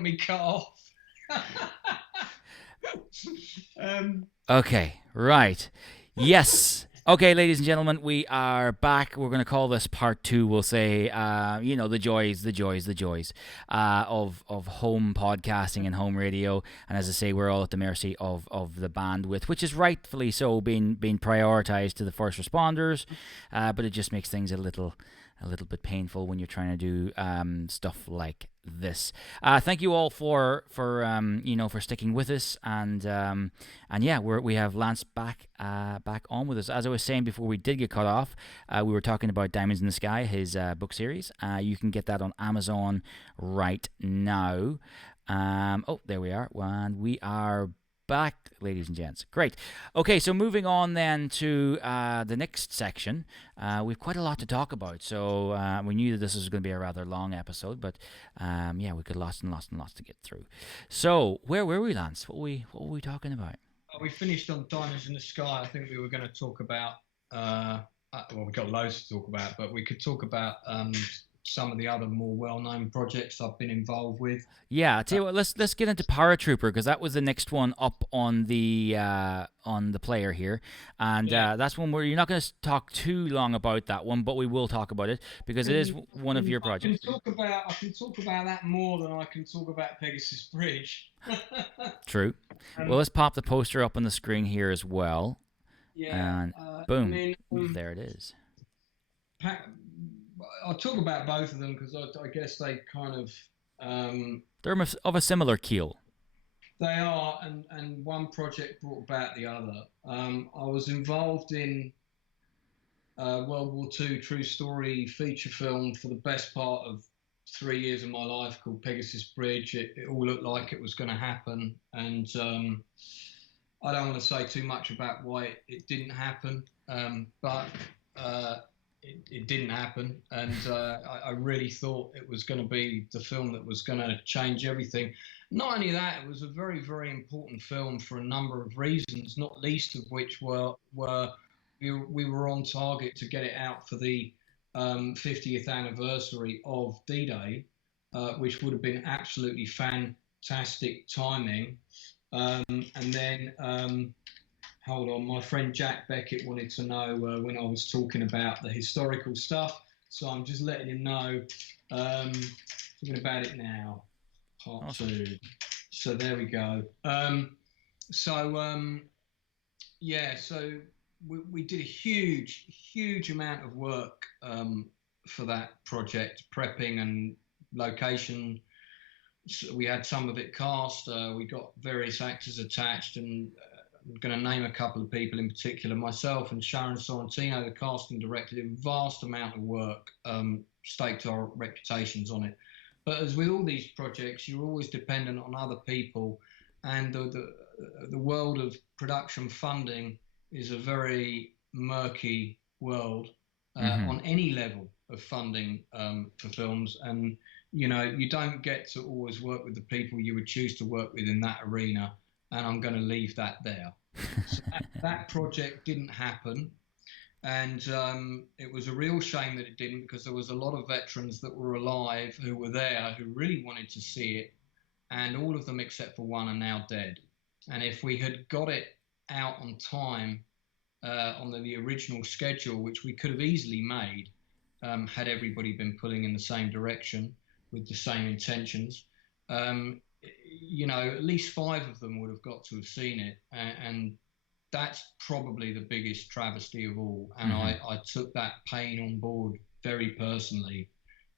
me cut off. Okay, right. Yes. Okay, ladies and gentlemen, we are back. We're going to call this part two. We'll say, the joys of home podcasting and home radio. And as I say, we're all at the mercy of the bandwidth, which is rightfully so, being prioritized to the first responders. But it just makes things a little bit painful when you're trying to do stuff like this. Thank you all for sticking with us, and yeah, we have Lance back on with us. As I was saying before we did get cut off, we were talking about Diamonds in the Sky, his book series. You can get that on Amazon right now. There we are, and we are back, ladies and gents. Great. Okay, so moving on then to the next section. We've quite a lot to talk about, so we knew that this was going to be a rather long episode, but yeah, we've got lots and lots to get through. So, where were we, Lance? What were we talking about? We finished on Diamonds in the Sky. I think we were going to talk about, we've got loads to talk about, but we could talk about some of the other more well-known projects I've been involved with. Yeah, I'll tell you what, let's get into Paratrooper, because that was the next one up on the player here, and that's one where you're not going to talk too long about that one, but we will talk about it because it is one of your projects. I can talk about that more than I can talk about Pegasus Bridge. True. Well, let's pop the poster up on the screen here as well. Yeah. And boom, there it is. I'll talk about both of them because I guess they kind of they're of a similar keel. They are, and one project brought about the other. I was involved in World War II true story feature film for the best part of 3 years of my life called Pegasus Bridge. It all looked like it was going to happen, and I don't want to say too much about why it didn't happen, but it didn't happen, and I really thought it was going to be the film that was going to change everything. Not only that, it was a very, very important film for a number of reasons, not least of which were we were on target to get it out for the 50th anniversary of D-Day, which would have been absolutely fantastic timing. And then hold on, my friend Jack Beckett wanted to know when I was talking about the historical stuff, so I'm just letting him know. Talking about it now, part two. So there we go. Yeah, so we did a huge amount of work for that project, prepping and location. So we had some of it cast. We got various actors attached, and I'm going to name a couple of people in particular. Myself and Sharon Sorrentino, the casting director, did a vast amount of work, staked our reputations on it. But as with all these projects, you're always dependent on other people, and the world of production funding is a very murky world on any level of funding for films, and you don't get to always work with the people you would choose to work with in that arena. And I'm going to leave that there. So that project didn't happen, and it was a real shame that it didn't, because there was a lot of veterans that were alive who were there who really wanted to see it, and all of them except for one are now dead. And if we had got it out on time on the original schedule, which we could have easily made had everybody been pulling in the same direction with the same intentions, at least 5 of them would have got to have seen it, and that's probably the biggest travesty of all. And I took that pain on board very personally,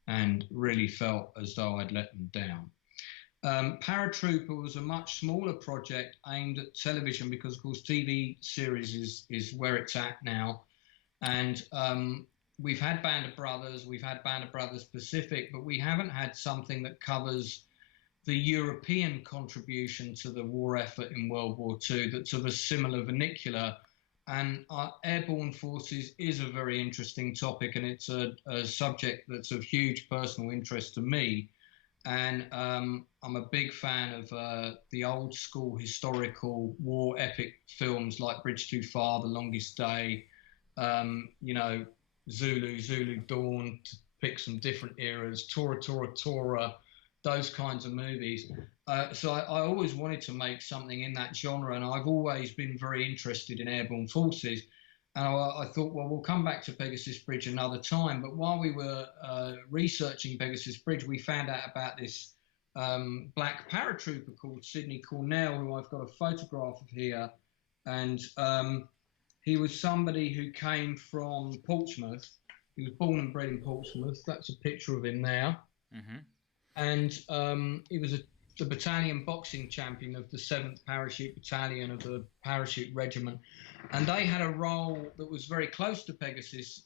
and really felt as though I'd let them down. Paratrooper was a much smaller project aimed at television, because of course TV series is where it's at now, and we've had Band of Brothers, we've had Band of Brothers Pacific, but we haven't had something that covers the European contribution to the war effort in World War II that's of a similar vernacular. And airborne forces is a very interesting topic, and it's a subject that's of huge personal interest to me. And I'm a big fan of the old school historical war epic films like Bridge Too Far, The Longest Day, Zulu Dawn, to pick some different eras, Tora Tora Tora, those kinds of movies. So I always wanted to make something in that genre, and I've always been very interested in airborne forces. And I thought, well, we'll come back to Pegasus Bridge another time. But while we were researching Pegasus Bridge, we found out about this black paratrooper called Sidney Cornell, who I've got a photograph of here. And he was somebody who came from Portsmouth. He was born and bred in Portsmouth. That's a picture of him there. Mm-hmm. And he was the battalion boxing champion of the 7th Parachute Battalion of the Parachute Regiment. And they had a role that was very close to Pegasus,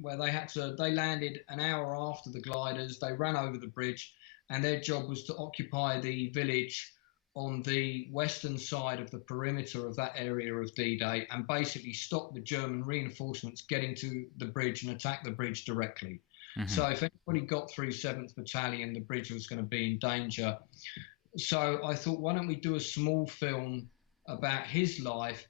where they landed an hour after the gliders. They ran over the bridge, and their job was to occupy the village on the western side of the perimeter of that area of D-Day and basically stop the German reinforcements getting to the bridge and attack the bridge directly. Mm-hmm. So if anybody got through 7th Battalion, the bridge was going to be in danger. So I thought, why don't we do a small film about his life,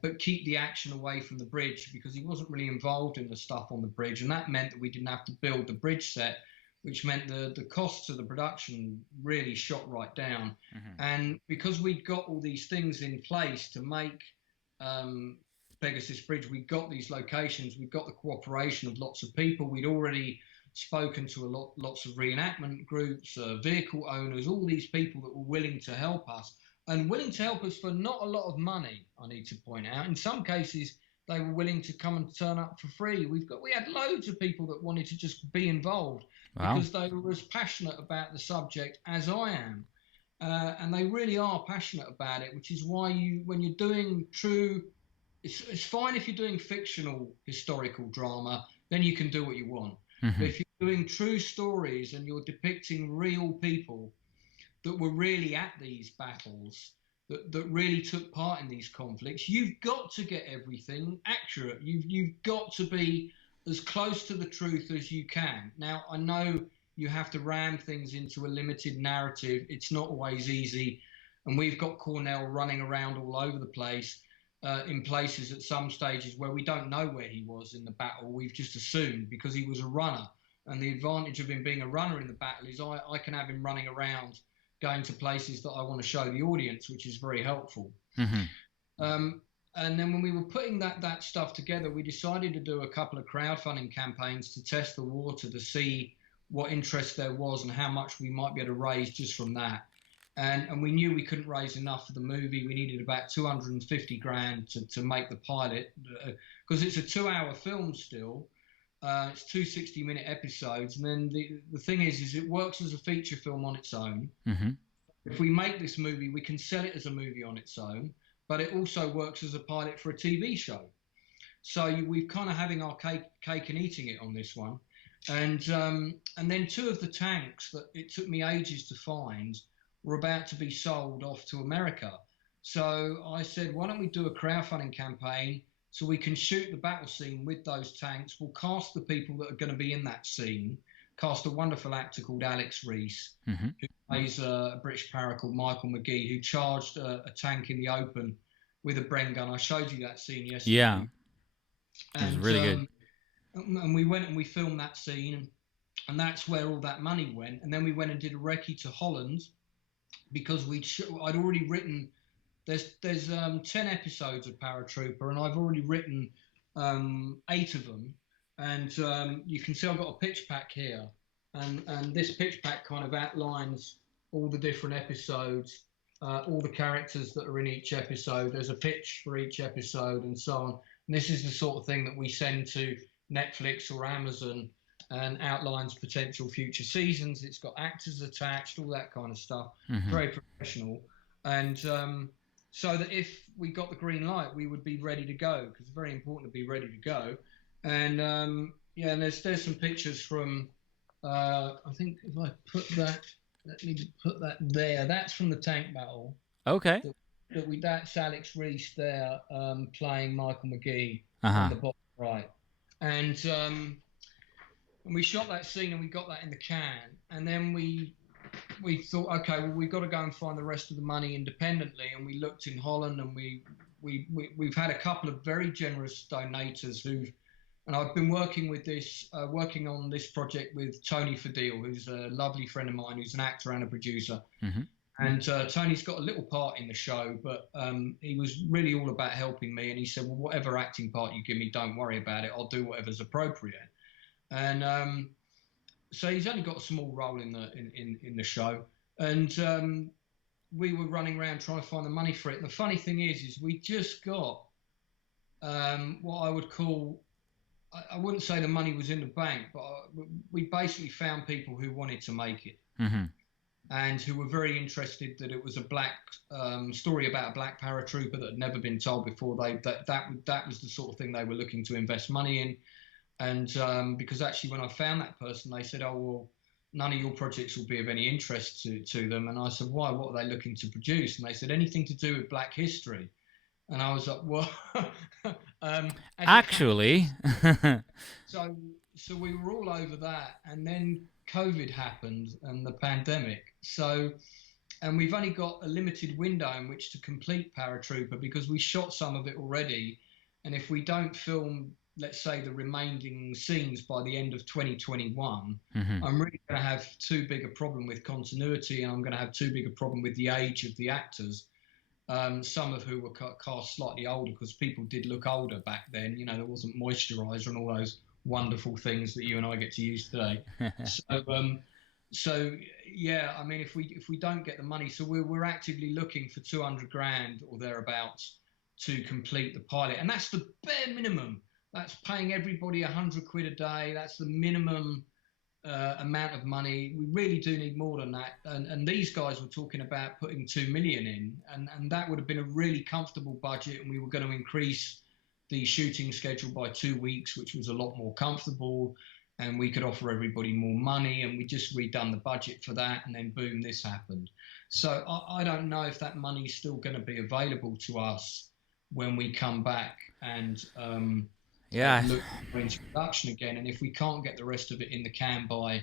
but keep the action away from the bridge, because he wasn't really involved in the stuff on the bridge. And that meant that we didn't have to build the bridge set, which meant the costs of the production really shot right down. Mm-hmm. And because we'd got all these things in place to make Pegasus Bridge, we got these locations, we got the cooperation of lots of people. We'd already spoken to lots of reenactment groups, vehicle owners, all these people that were willing to help us, and willing to help us for not a lot of money, I need to point out. In some cases, they were willing to come and turn up for free. We had loads of people that wanted to just be involved. Wow. Because they were as passionate about the subject as I am. And they really are passionate about it, which is why when you're doing true, it's fine if you're doing fictional historical drama, then you can do what you want. Mm-hmm. But if you're doing true stories and you're depicting real people that were really at these battles, that really took part in these conflicts, you've got to get everything accurate. You've got to be as close to the truth as you can. Now, I know you have to ram things into a limited narrative. It's not always easy. And we've got Cornell running around all over the place, in places at some stages where we don't know where he was in the battle. We've just assumed because he was a runner. And the advantage of him being a runner in the battle is I can have him running around, going to places that I want to show the audience, which is very helpful. Mm-hmm. And then when we were putting that stuff together, we decided to do a couple of crowdfunding campaigns to test the water, to see what interest there was and how much we might be able to raise just from that. And we knew we couldn't raise enough for the movie. We needed about 250 grand to make the pilot, because it's a 2-hour film still. It's 2 60-minute episodes. And then the thing is it works as a feature film on its own. Mm-hmm. If we make this movie, we can sell it as a movie on its own. But it also works as a pilot for a TV show. So we're kind of having our cake and eating it on this one. And then 2 of the tanks that it took me ages to find were about to be sold off to America. So I said, why don't we do a crowdfunding campaign so we can shoot the battle scene with those tanks. We'll cast the people that are going to be in that scene, cast a wonderful actor called Alex Reese, mm-hmm. who plays a British para called Michael McGee, who charged a tank in the open with a Bren gun. I showed you that scene yesterday. Yeah, it was really good. And we went and we filmed that scene, and that's where all that money went. And then we went and did a recce to Holland, because I'd already written. There's 10 episodes of Paratrooper, and I've already written 8 of them. And you can see I've got a pitch pack here, and this pitch pack kind of outlines all the different episodes, all the characters that are in each episode. There's a pitch for each episode and so on. And this is the sort of thing that we send to Netflix or Amazon and outlines potential future seasons. It's got actors attached, all that kind of stuff. Mm-hmm. Very professional. And so that if we got the green light, we would be ready to go, because it's very important to be ready to go. And and there's some pictures from, I think if I put that, let me put that there. That's from the tank battle. Okay. That's Alex Reese there, playing Michael McGee uh-huh. on the bottom right. And we shot that scene and we got that in the can. And then we thought, okay, well, we've got to go and find the rest of the money independently. And we looked in Holland, and we've had a couple of very generous donators who've And I've been working on this project with Tony Fadil, who's a lovely friend of mine, who's an actor and a producer. Mm-hmm. And Tony's got a little part in the show, but he was really all about helping me. And he said, well, whatever acting part you give me, don't worry about it. I'll do whatever's appropriate. And so he's only got a small role in the show. And we were running around trying to find the money for it. And the funny thing is we just got what I would call, I wouldn't say the money was in the bank, but we basically found people who wanted to make it. Mm-hmm. And who were very interested that it was a black story about a black paratrooper that had never been told before. That was the sort of thing they were looking to invest money in. And because actually when I found that person, they said, oh, well, none of your projects will be of any interest to them. And I said, why? What are they looking to produce? And they said, anything to do with black history. And I was like, well, actually. So we were all over that. And then COVID happened and the pandemic. And we've only got a limited window in which to complete Paratrooper because we shot some of it already. And if we don't film, let's say, the remaining scenes by the end of 2021, mm-hmm. I'm really going to have too big a problem with continuity, and I'm going to have too big a problem with the age of the actors. Some of who were cast slightly older because people did look older back then. You know, there wasn't moisturizer and all those wonderful things that you and I get to use today. So yeah, I mean, if we don't get the money, so we're actively looking for 200 grand or thereabouts to complete the pilot, and that's the bare minimum. That's paying everybody 100 quid a day. That's the minimum amount of money. We really do need more than that. And these guys were talking about putting 2 million in, and that would have been a really comfortable budget. And we were going to increase the shooting schedule by 2 weeks, which was a lot more comfortable. And we could offer everybody more money. And we just redone the budget for that. And then boom, this happened. So I don't know if that money's still going to be available to us when we come back and look into production again. And if we can't get the rest of it in the can by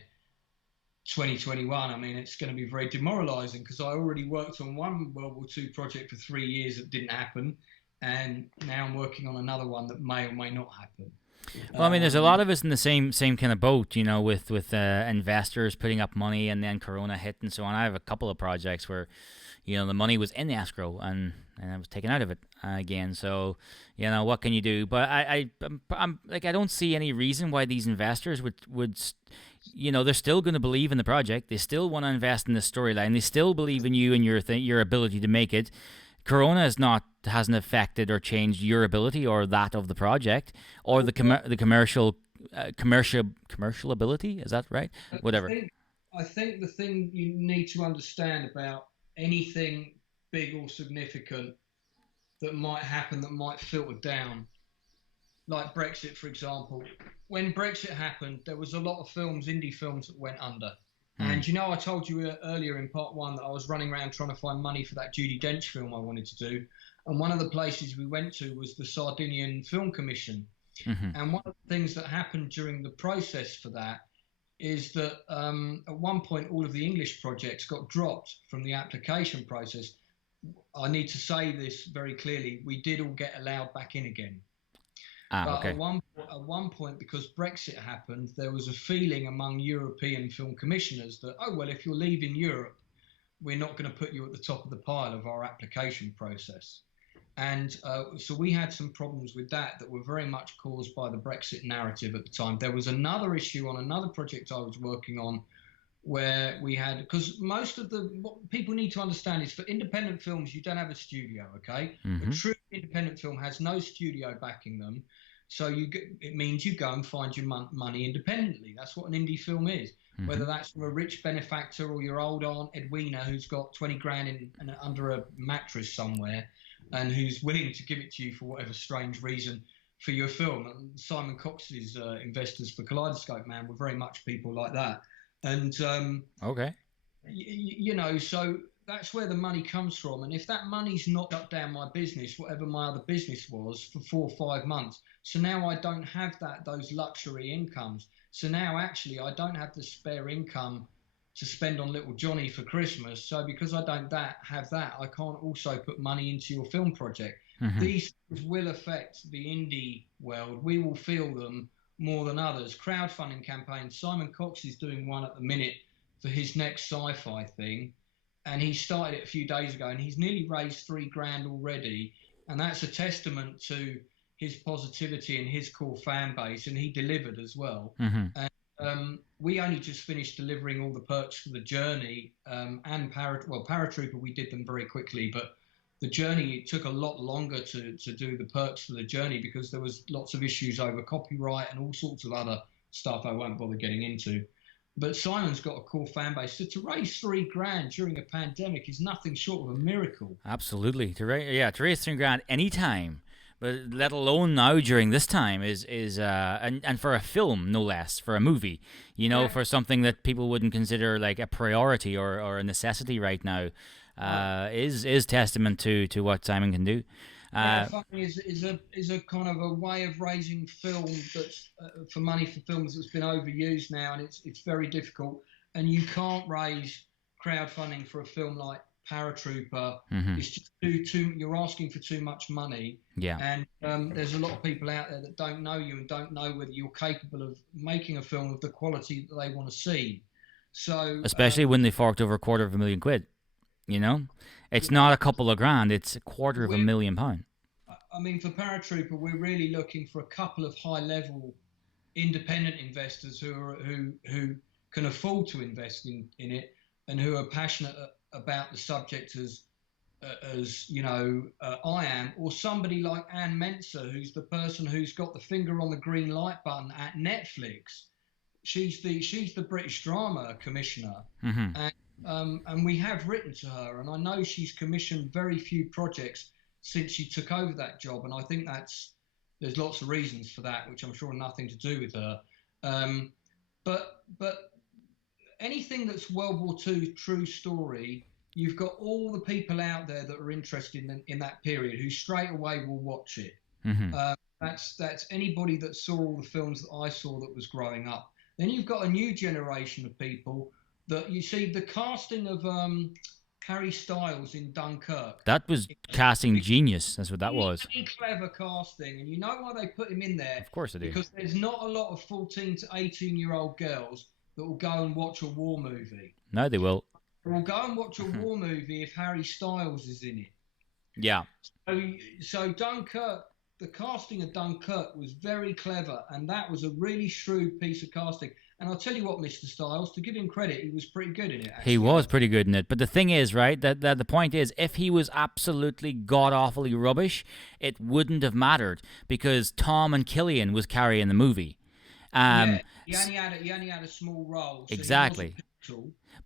2021, I mean, it's going to be very demoralizing because I already worked on one World War II project for 3 years that didn't happen, and now I'm working on another one that may or may not happen. Well, I mean, there's a lot of us in the same kind of boat, you know, with investors putting up money and then Corona hit and so on. I have a couple of projects where, you know, the money was in the escrow and I was taken out of it again. So, you know, what can you do? But I'm like, I don't see any reason why these investors would, you know, they're still going to believe in the project. They still want to invest in the storyline. They still believe in you and your ability to make it. Corona hasn't affected or changed your ability or that of the project or the commercial ability. Is that right? Whatever. I think the thing you need to understand about anything big or significant that might happen, that might filter down, like Brexit, for example. When Brexit happened, there was a lot of indie films that went under. And, you know, I told you earlier in part one that I was running around trying to find money for that Judi Dench film I wanted to do. And one of the places we went to was the Sardinian Film Commission. Mm-hmm. And one of the things that happened during the process for that is that at one point, all of the English projects got dropped from the application process. I need to say this very clearly. We did all get allowed back in again. But okay. at one point, because Brexit happened, there was a feeling among European film commissioners that, oh, well, if you're leaving Europe, we're not going to put you at the top of the pile of our application process. And so we had some problems with that were very much caused by the Brexit narrative at the time. There was another issue on another project I was working on where we had, because most of what people need to understand is for independent films, you don't have a studio, okay? Mm-hmm. A true independent film has no studio backing them. So it means you go and find your money independently. That's what an indie film is. Mm-hmm. Whether that's from a rich benefactor or your old aunt Edwina who's got 20 grand under a mattress somewhere and who's willing to give it to you for whatever strange reason for your film. And Simon Cox's investors for Kaleidoscope Man were very much people like that. And okay, you know, so that's where the money comes from. And if that money's not shut down my business, whatever my other business was, for 4 or 5 months, so now I don't have those luxury incomes. So now actually I don't have the spare income to spend on little Johnny for Christmas. So because I don't have that, I can't also put money into your film project. these things will affect the indie world. We will feel them more than others. Crowdfunding campaigns. Simon Cox is doing one at the minute for his next sci-fi thing, and he started it a few days ago, and he's nearly raised $3,000 already, and that's a testament to his positivity and his core fan base, and he delivered as well. And we only just finished delivering all the perks for the journey, and Paratrooper, we did them very quickly, but the journey, it took a lot longer to do the perks for the journey because there was lots of issues over copyright and all sorts of other stuff I won't bother getting into. But Simon's got a core fan base, so to raise $3,000 during a pandemic is nothing short of a miracle. Absolutely, to raise $3,000 anytime, but let alone now during this time is and for a film, no less, for a movie, for something that people wouldn't consider like a priority or a necessity right now, is testament to what Simon can do. Crowdfunding is a kind of a way of raising film that's for money for films that's been overused now, and it's very difficult. And you can't raise crowdfunding for a film like Paratrooper. It's just too. You're asking for too much money. Yeah. And there's a lot of people out there that don't know you and don't know whether you're capable of making a film of the quality that they want to see. So especially when they forked over £250,000. It's not a couple of grand, it's £250,000. I mean, for Paratrooper, we're really looking for a couple of high-level independent investors who can afford to invest in it and who are passionate about the subject as I am, or somebody like Anne Menser, who's the person who's got the finger on the green light button at Netflix. She's the British Drama Commissioner, and we have written to her, and I know she's commissioned very few projects since she took over that job, and I think there's lots of reasons for that, which I'm sure are nothing to do with her. But anything that's World War II true story, you've got all the people out there that are interested in that period who straight away will watch it. That's anybody that saw all the films that I saw that was growing up. Then you've got a new generation of people that you see the casting of Harry Styles in Dunkirk. That was casting genius. That's what that was. Really clever casting, and you know why they put him in there? Of course they do. Because there's not a lot of 14 to 18-year-old girls that will go and watch a war movie. No, they will. They will go and watch a war movie if Harry Styles is in it. Yeah. So Dunkirk, the casting of Dunkirk was very clever, and that was a really shrewd piece of casting. And I'll tell you what, Mr. Styles, to give him credit, he was pretty good in it. Actually. He was pretty good in it. But the thing is, right, that the point is, if he was absolutely god-awfully rubbish, it wouldn't have mattered because Tom and Killian was carrying the movie. He only had a small role. So exactly.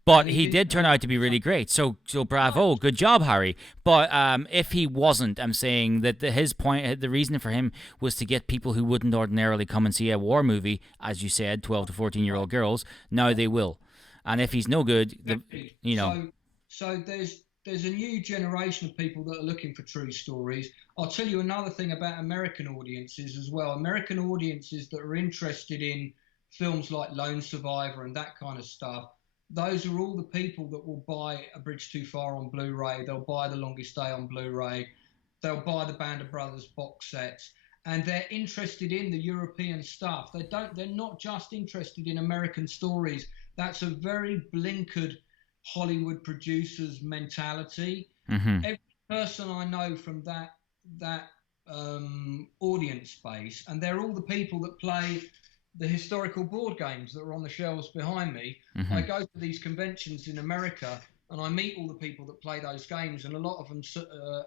But he did turn out to be really great. So bravo, good job, Harry. But if he wasn't, I'm saying that his point, the reason for him was to get people who wouldn't ordinarily come and see a war movie, as you said, 12 to 14-year-old girls. Now they will. And if he's no good, So there's a new generation of people that are looking for true stories. I'll tell you another thing about American audiences as well. American audiences that are interested in films like Lone Survivor and that kind of stuff. Those are all the people that will buy A Bridge Too Far on Blu-ray. They'll buy The Longest Day on Blu-ray. They'll buy the Band of Brothers box sets, and they're interested in the European stuff. They're not just interested in American stories. That's a very blinkered Hollywood producer's mentality. Every person I know from that audience space, and they're all the people that play the historical board games that are on the shelves behind me. I go to these conventions in America and I meet all the people that play those games, and a lot of them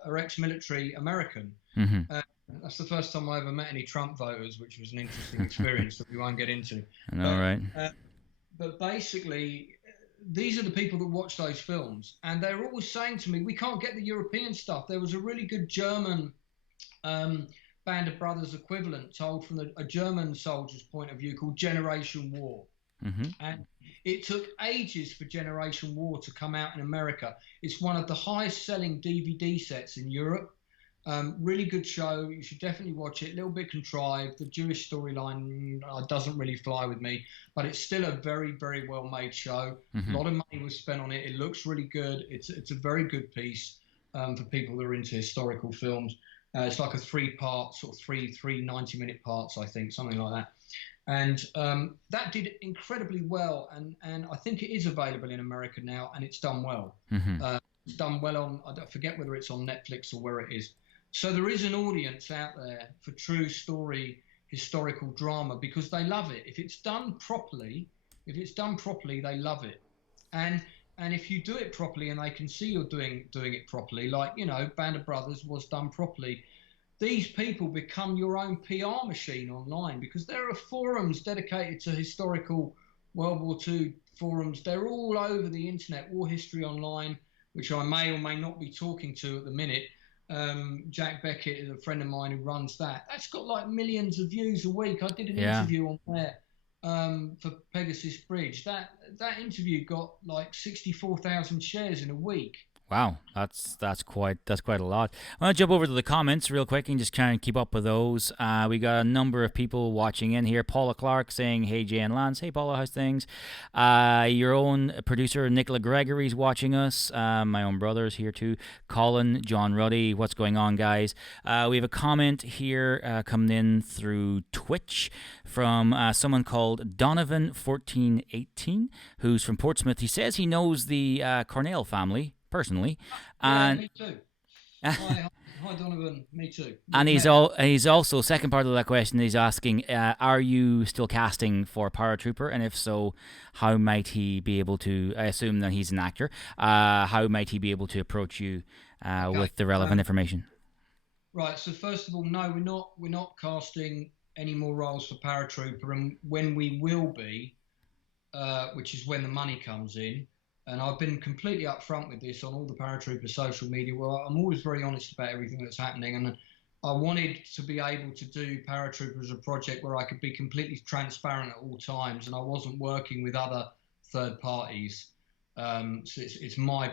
are ex-military American. That's the first time I ever met any Trump voters, which was an interesting experience that we won't get into. I know, right? But basically, these are the people that watch those films, and they're always saying to me, we can't get the European stuff. There was a really good German Band of Brothers equivalent told from a German soldier's point of view called Generation War. And it took ages for Generation War to come out in America. It's one of the highest selling DVD sets in Europe. Really good show. You should definitely watch it. A little bit contrived. The Jewish storyline doesn't really fly with me, but it's still a very, very well made show. A lot of money was spent on it. It looks really good. It's a very good piece for people that are into historical films. It's like a 3-part, sort of three 90-minute parts, I think, something like that. And that did incredibly well, and I think it is available in America now, and it's done well. It's done well on, I forget whether it's on Netflix or where it is. So there is an audience out there for true story historical drama, because they love it. If it's done properly, they love it. And if you do it properly and they can see you're doing it properly, like, you know, Band of Brothers was done properly, these people become your own PR machine online, because there are forums dedicated to historical World War II forums. They're all over the internet. War History Online, which I may or may not be talking to at the minute. Jack Beckett is a friend of mine who runs that. That's got like millions of views a week. I did an interview on there for Pegasus Bridge. That interview got like 64,000 shares in a week. Wow, that's quite a lot. I'm gonna jump over to the comments real quick and just try and keep up with those. We got a number of people watching in here. Paula Clark saying, "Hey Jay and Lance." Hey Paula, how's things? Your own producer Nicola Gregory's watching us. My own brother's here too. Colin, John Ruddy, what's going on, guys? We have a comment here coming in through Twitch from someone called Donovan1418, who's from Portsmouth. He says he knows the Cornell family personally, and me too. Hi Donovan, me too. And he's also, second part of that question, he's asking, are you still casting for Paratrooper, and if so, how might he be able to, I assume that he's an actor, how might he be able to approach you with the relevant information? Right, so first of all, no, we're not casting any more roles for Paratrooper, and when we will be, which is when the money comes in. And I've been completely upfront with this on all the Paratrooper social media. Well, I'm always very honest about everything that's happening. And I wanted to be able to do Paratrooper as a project where I could be completely transparent at all times, and I wasn't working with other third parties. So it's mine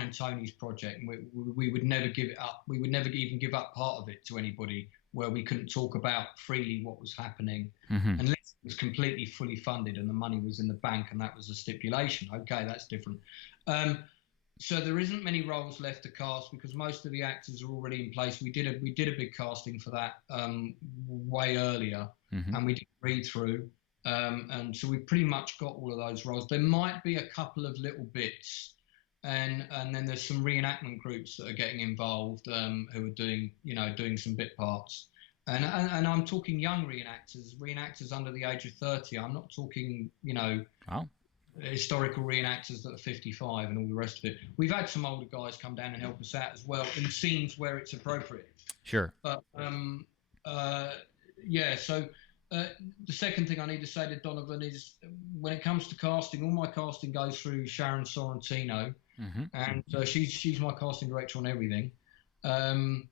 and Tony's project, and we would never give it up. We would never even give up part of it to anybody, where we couldn't talk about freely what was happening, unless it was completely fully funded and the money was in the bank, and that was a stipulation. Okay, that's different. So there isn't many roles left to cast, because most of the actors are already in place. We did a big casting for that way earlier, and we did read through, and so we pretty much got all of those roles. There might be a couple of little bits. And then there's some reenactment groups that are getting involved, who are doing some bit parts, and I'm talking young reenactors under the age of 30. I'm not talking historical reenactors that are 55 and all the rest of it. We've had some older guys come down and help us out as well in scenes where it's appropriate. Sure. But So the second thing I need to say to Donovan is, when it comes to casting, all my casting goes through Sharon Sorrentino, and she's my casting director on everything. And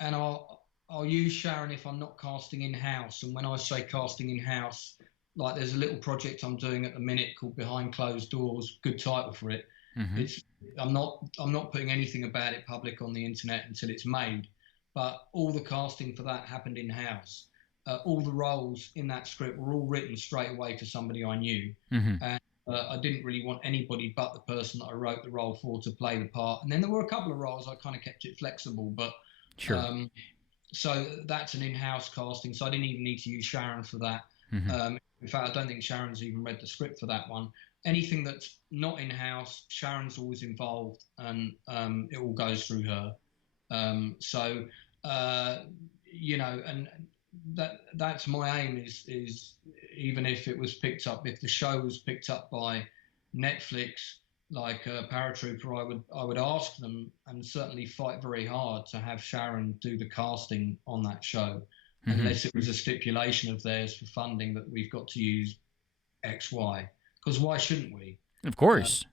I'll use Sharon if I'm not casting in-house. And when I say casting in-house, like, there's a little project I'm doing at the minute called Behind Closed Doors. Good title for it. I'm not putting anything about it public on the internet until it's made. But all the casting for that happened in-house. All the roles in that script were all written straight away to somebody I knew. And I didn't really want anybody but the person that I wrote the role for to play the part. And then there were a couple of roles I kind of kept it flexible, but sure. So that's an in-house casting. So I didn't even need to use Sharon for that. In fact, I don't think Sharon's even read the script for that one. Anything that's not in-house, Sharon's always involved, and it all goes through her. And that's my aim, is even if it was picked up, if the show was picked up by Netflix, like Paratrooper, I would ask them, and certainly fight very hard, to have Sharon do the casting on that show, unless it was a stipulation of theirs for funding that we've got to use X, Y, because why shouldn't we? Of course,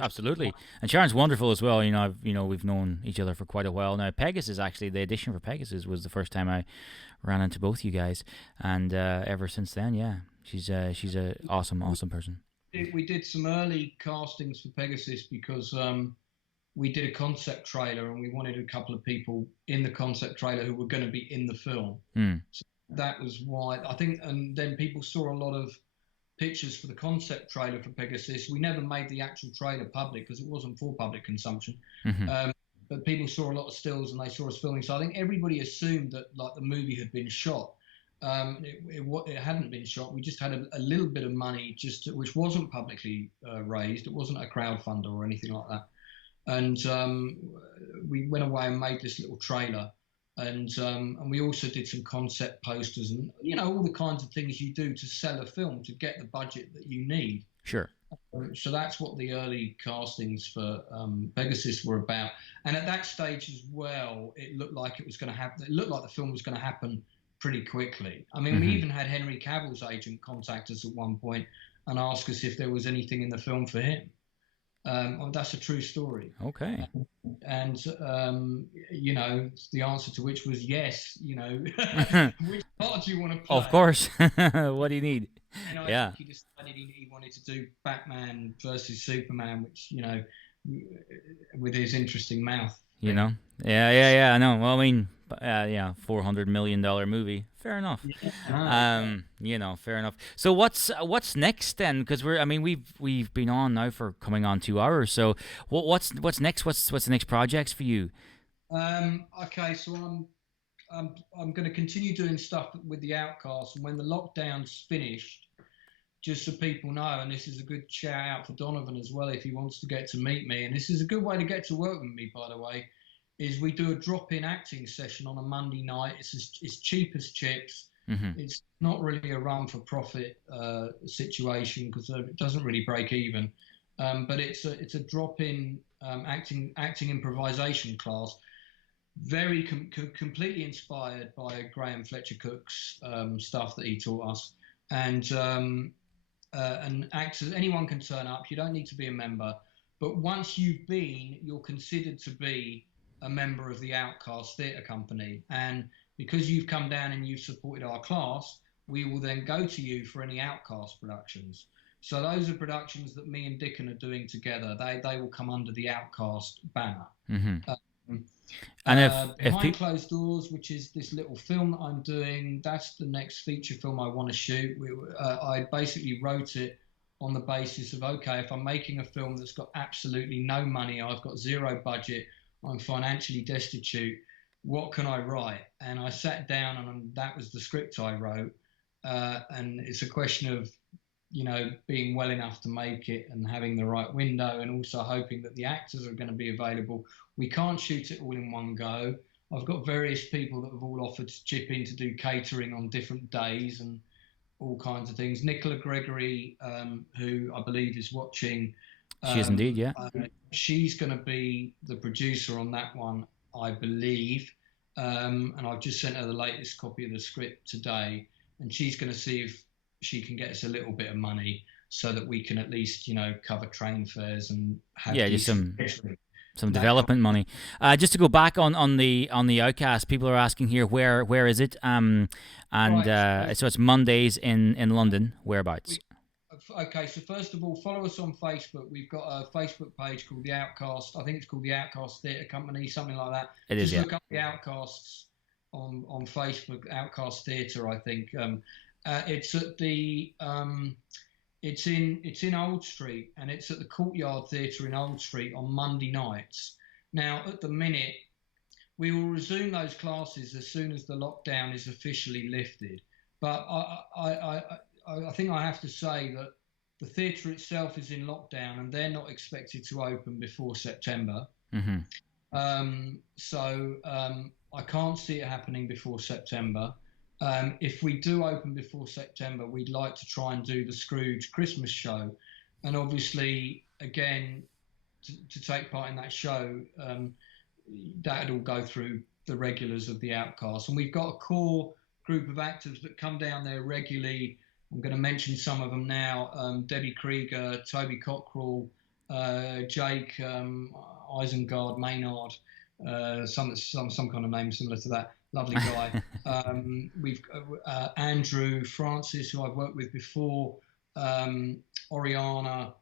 absolutely. And Sharon's wonderful as well. We've known each other for quite a while now. Pegasus, actually, the audition for Pegasus was the first time I ran into both you guys, and ever since then, yeah, she's a awesome person. We did some early castings for Pegasus because we did a concept trailer, and we wanted a couple of people in the concept trailer who were going to be in the film. So that was why I think. And then people saw a lot of pictures for the concept trailer for Pegasus. We never made the actual trailer public because it wasn't for public consumption. But but people saw a lot of stills and they saw us filming. So I think everybody assumed that like the movie had been shot. It hadn't been shot. We just had a little bit of money, which wasn't publicly raised. It wasn't a crowdfunder or anything like that. And we went away and made this little trailer. And we also did some concept posters and, you know, all the kinds of things you do to sell a film to get the budget that you need. Sure. So that's what the early castings for Pegasus were about. And at that stage as well, it looked like it was going to happen. It looked like the film was going to happen pretty quickly. I mean, we even had Henry Cavill's agent contact us at one point and ask us if there was anything in the film for him. That's a true story. Okay. And, you know, the answer to which was yes, you know, which part do you want to play? Of course. What do you need? And I think he decided he wanted to do Batman versus Superman, which, you know, with his interesting mouth. You know? Yeah, I know. Well, I mean, $400 million movie. Fair enough. Yeah. You know, fair enough. So what's next then? Because we've been on now for coming on 2 hours. So what's next? What's the next projects for you? Okay, so I'm going to continue doing stuff with the Outcast, and when the lockdown's finished, just so people know, and this is a good shout out for Donovan as well if he wants to get to meet me, and this is a good way to get to work with me, by the way, is we do a drop-in acting session on a Monday night. It's cheap as chips. It's not really a run-for-profit situation because it doesn't really break even, but it's a drop-in acting improvisation class, very completely inspired by Graham Fletcher Cook's stuff that he taught us, and actors, anyone can turn up. You don't need to be a member, but once you're considered to be a member of the Outcast Theatre Company, and because you've come down and you've supported our class, we will then go to you for any Outcast productions. So those are productions that me and Dickon are doing together. They will come under the Outcast banner. And Behind Closed Doors, which is this little film that I'm doing, that's the next feature film I want to shoot. I basically wrote it on the basis of, okay, if I'm making a film that's got absolutely no money, I've got zero budget, I'm financially destitute, what can I write? And I sat down and that was the script I wrote. And it's a question of, you know, being well enough to make it and having the right window, and also hoping that the actors are going to be available. We can't shoot it all in one go. I've got various people that have all offered to chip in to do catering on different days and all kinds of things. Nicola Gregory, who I believe is watching. She is indeed, yeah. She's going to be the producer on that one, I believe. And I've just sent her the latest copy of the script today, and she's going to see if she can get us a little bit of money so that we can at least, you know, cover train fares and have just some development money. Just to go back on the Outcast, people are asking here where is it? So it's Mondays in London. Whereabouts? Okay, so first of all, follow us on Facebook. We've got a Facebook page called The Outcast. I think it's called The Outcast Theatre Company, something like that. Just look up The Outcasts on Facebook, Outcast Theatre, I think. It's at the it's in Old Street, and it's at the Courtyard Theatre in Old Street on Monday nights. Now, at the minute, we will resume those classes as soon as the lockdown is officially lifted. But I think I have to say that the theatre itself is in lockdown, and they're not expected to open before September. So I can't see it happening before September. If we do open before September, we'd like to try and do the Scrooge Christmas show. And obviously, again, to take part in that show, that'd all go through the regulars of the Outcast. And we've got a core group of actors that come down there regularly. I'm going to mention some of them now. Debbie Krieger, Toby Cockrell, Jake Isengard Maynard, some kind of name similar to that. Lovely guy. We've Andrew Francis, who I've worked with before, Oriana.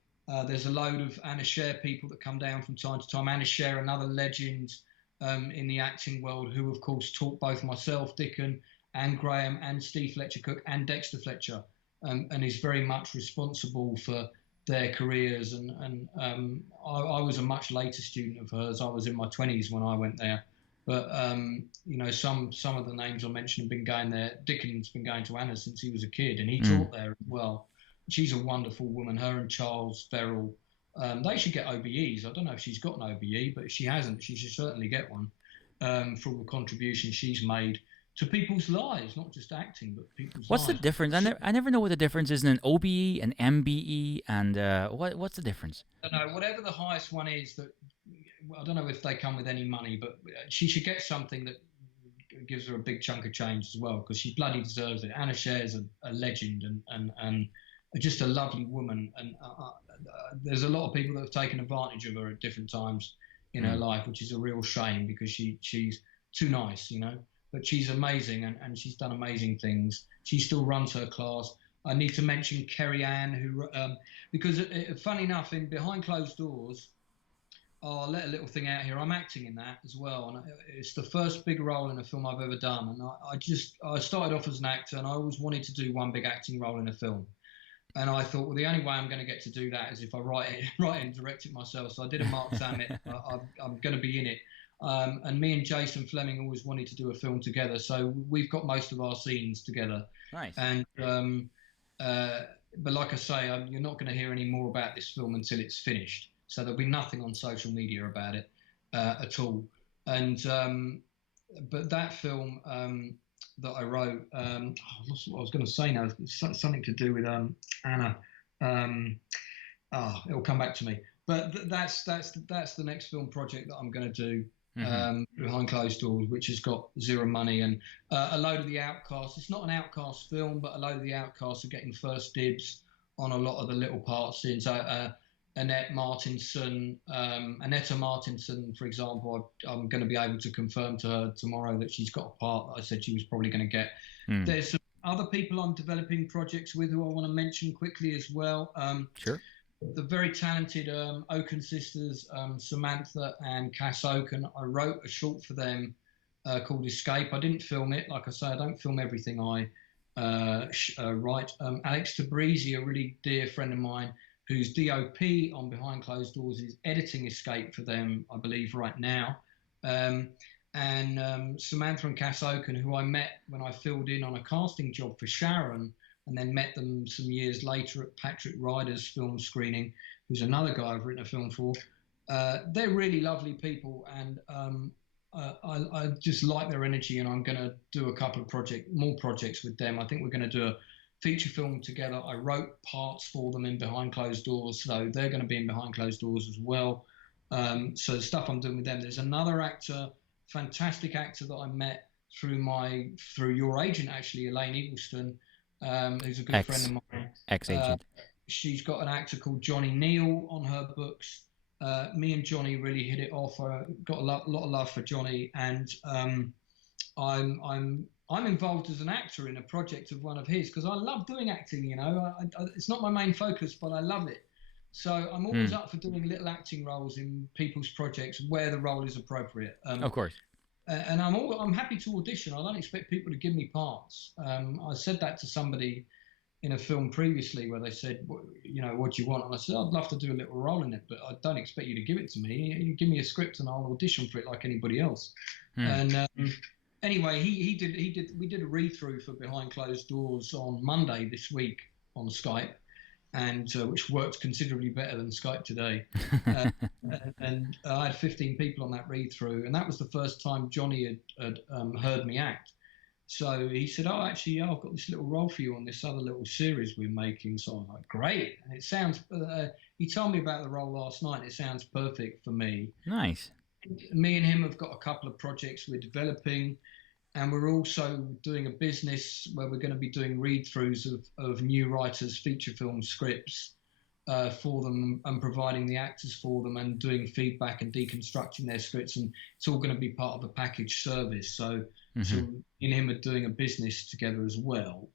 There's a load of Anna Sher people that come down from time to time. Anna Sher, another legend in the acting world, who of course taught both myself, Dickon, and Graham, and Steve Fletcher Cook, and Dexter Fletcher, and is very much responsible for their careers. And I was a much later student of hers. I was in my 20s when I went there. But you know, some of the names I mentioned have been going there. Dicken's been going to Anna since he was a kid, and he taught there as well. She's a wonderful woman. Her and Charles Ferrell, they should get OBEs. I don't know if she's got an OBE, but if she hasn't, she should certainly get one for all the contributions she's made to people's lives, not just acting, but people's What's lives. the difference? I never know what the difference is in an OBE, an MBE, and what's the difference? I don't know. Whatever the highest one is, that I don't know if they come with any money, but she should get something that gives her a big chunk of change as well, because she bloody deserves it. Anna Scher's a legend and just a lovely woman. And there's a lot of people that have taken advantage of her at different times in her life, which is a real shame, because she's too nice, you know. But she's amazing, and she's done amazing things. She still runs her class. I need to mention Kerry Ann, who, because funny enough, in Behind Closed Doors, I'll let a little thing out here. I'm acting in that as well, and it's the first big role in a film I've ever done. And I started off as an actor, and I always wanted to do one big acting role in a film. And I thought, well, the only way I'm going to get to do that is if I write it and direct it myself. So I did a Mark Zammit. I'm going to be in it. And me and Jason Fleming always wanted to do a film together. So we've got most of our scenes together. Nice. And but like I say, you're not going to hear any more about this film until it's finished. So there'll be nothing on social media about it at all. And but that film that I wrote, I lost what I was going to say now. It's something to do with Anna. It'll come back to me. But that's the next film project that I'm going to do. Behind Closed Doors, which has got zero money, and a load of the outcasts. It's not an outcast film, but a load of the outcasts are getting first dibs on a lot of the little parts in. So Annetta Martinson, for example, I'm going to be able to confirm to her tomorrow that she's got a part that I said she was probably going to get. There's some other people I'm developing projects with who I want to mention quickly as well. Sure. The very talented Oaken sisters, Samantha and Cass Oaken. I wrote a short for them called Escape. I didn't film it. Like I say, I don't film everything I write. Alex Tabrizi, a really dear friend of mine, who's DOP on Behind Closed Doors, is editing Escape for them, I believe, right now. And Samantha and Cass Oaken, who I met when I filled in on a casting job for Sharon, and then met them some years later at Patrick Ryder's film screening, who's another guy I've written a film for. They're really lovely people, and I just like their energy, and I'm going to do a couple of more projects with them. I think we're going to do a feature film together. I wrote parts for them in Behind Closed Doors, so they're going to be in Behind Closed Doors as well. So the stuff I'm doing with them. There's another actor, fantastic actor that I met through your agent, actually, Elaine Eagleston, who's a good friend of mine. Ex-agent. She's got an actor called Johnny Neal on her books. Me and Johnny really hit it off. I got a lot of love for Johnny, and I'm involved as an actor in a project of one of his, because I love doing acting. You know, it's not my main focus, but I love it. So I'm always up for doing little acting roles in people's projects where the role is appropriate. Of course. And I'm happy to audition. I don't expect people to give me parts. I said that to somebody in a film previously where they said, you know, what do you want? And I said, I'd love to do a little role in it, but I don't expect you to give it to me. You give me a script and I'll audition for it like anybody else. And anyway, we did a read-through for Behind Closed Doors on Monday this week on Skype, and which worked considerably better than Skype today. And I had 15 people on that read-through, and that was the first time Johnny had heard me act. So he said, oh, actually, I've got this little role for you on this other little series we're making. So I'm like, great. And it sounds, he told me about the role last night, and it sounds perfect for me. Nice. Me and him have got a couple of projects we're developing, and we're also doing a business where we're going to be doing read-throughs of new writers' feature film scripts for them, and providing the actors for them, and doing feedback and deconstructing their scripts. And it's all going to be part of the package service. So me and him are doing a business together as well.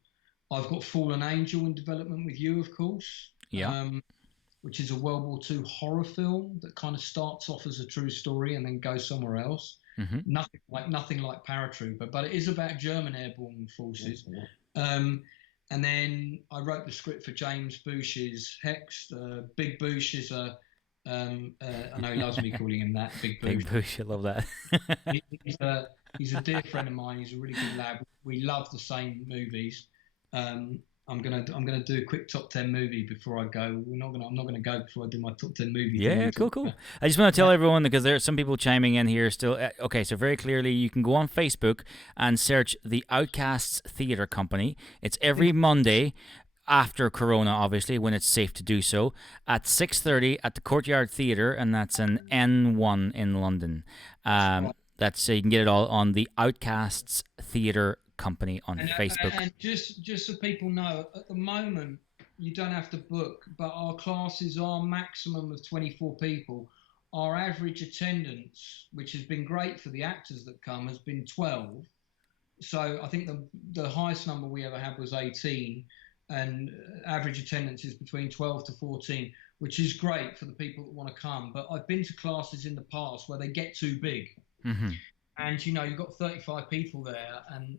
I've got Fallen Angel in development with you, of course. Yeah. Which is a World War II horror film that kind of starts off as a true story and then goes somewhere else. Nothing like Paratrooper, but it is about German airborne forces. And then I wrote the script for James Boosh's Hex. Big Boosh is I know he loves me calling him that, Big Boosh. Big Boosh, I love that. He's a dear friend of mine. He's a really good lad. We love the same movies. I'm gonna do a quick top 10 movie before I go. I'm not gonna go before I do my top 10 movie. Yeah, cool. I just want to tell everyone, because there are some people chiming in here still. Okay, so very clearly, you can go on Facebook and search the Outcasts Theatre Company. It's every Monday after Corona, obviously, when it's safe to do so, at 6:30 at the Courtyard Theatre, and that's in N1 in London. That's you can get it all on the Outcasts Theatre Company on Facebook. And just so people know, at the moment you don't have to book, but our classes are maximum of 24 people. Our average attendance, which has been great for the actors that come, has been 12. So I think the highest number we ever had was 18, and average attendance is between 12 to 14, which is great for the people that want to come. But I've been to classes in the past where they get too big. Mm-hmm. And you've got 35 people there, and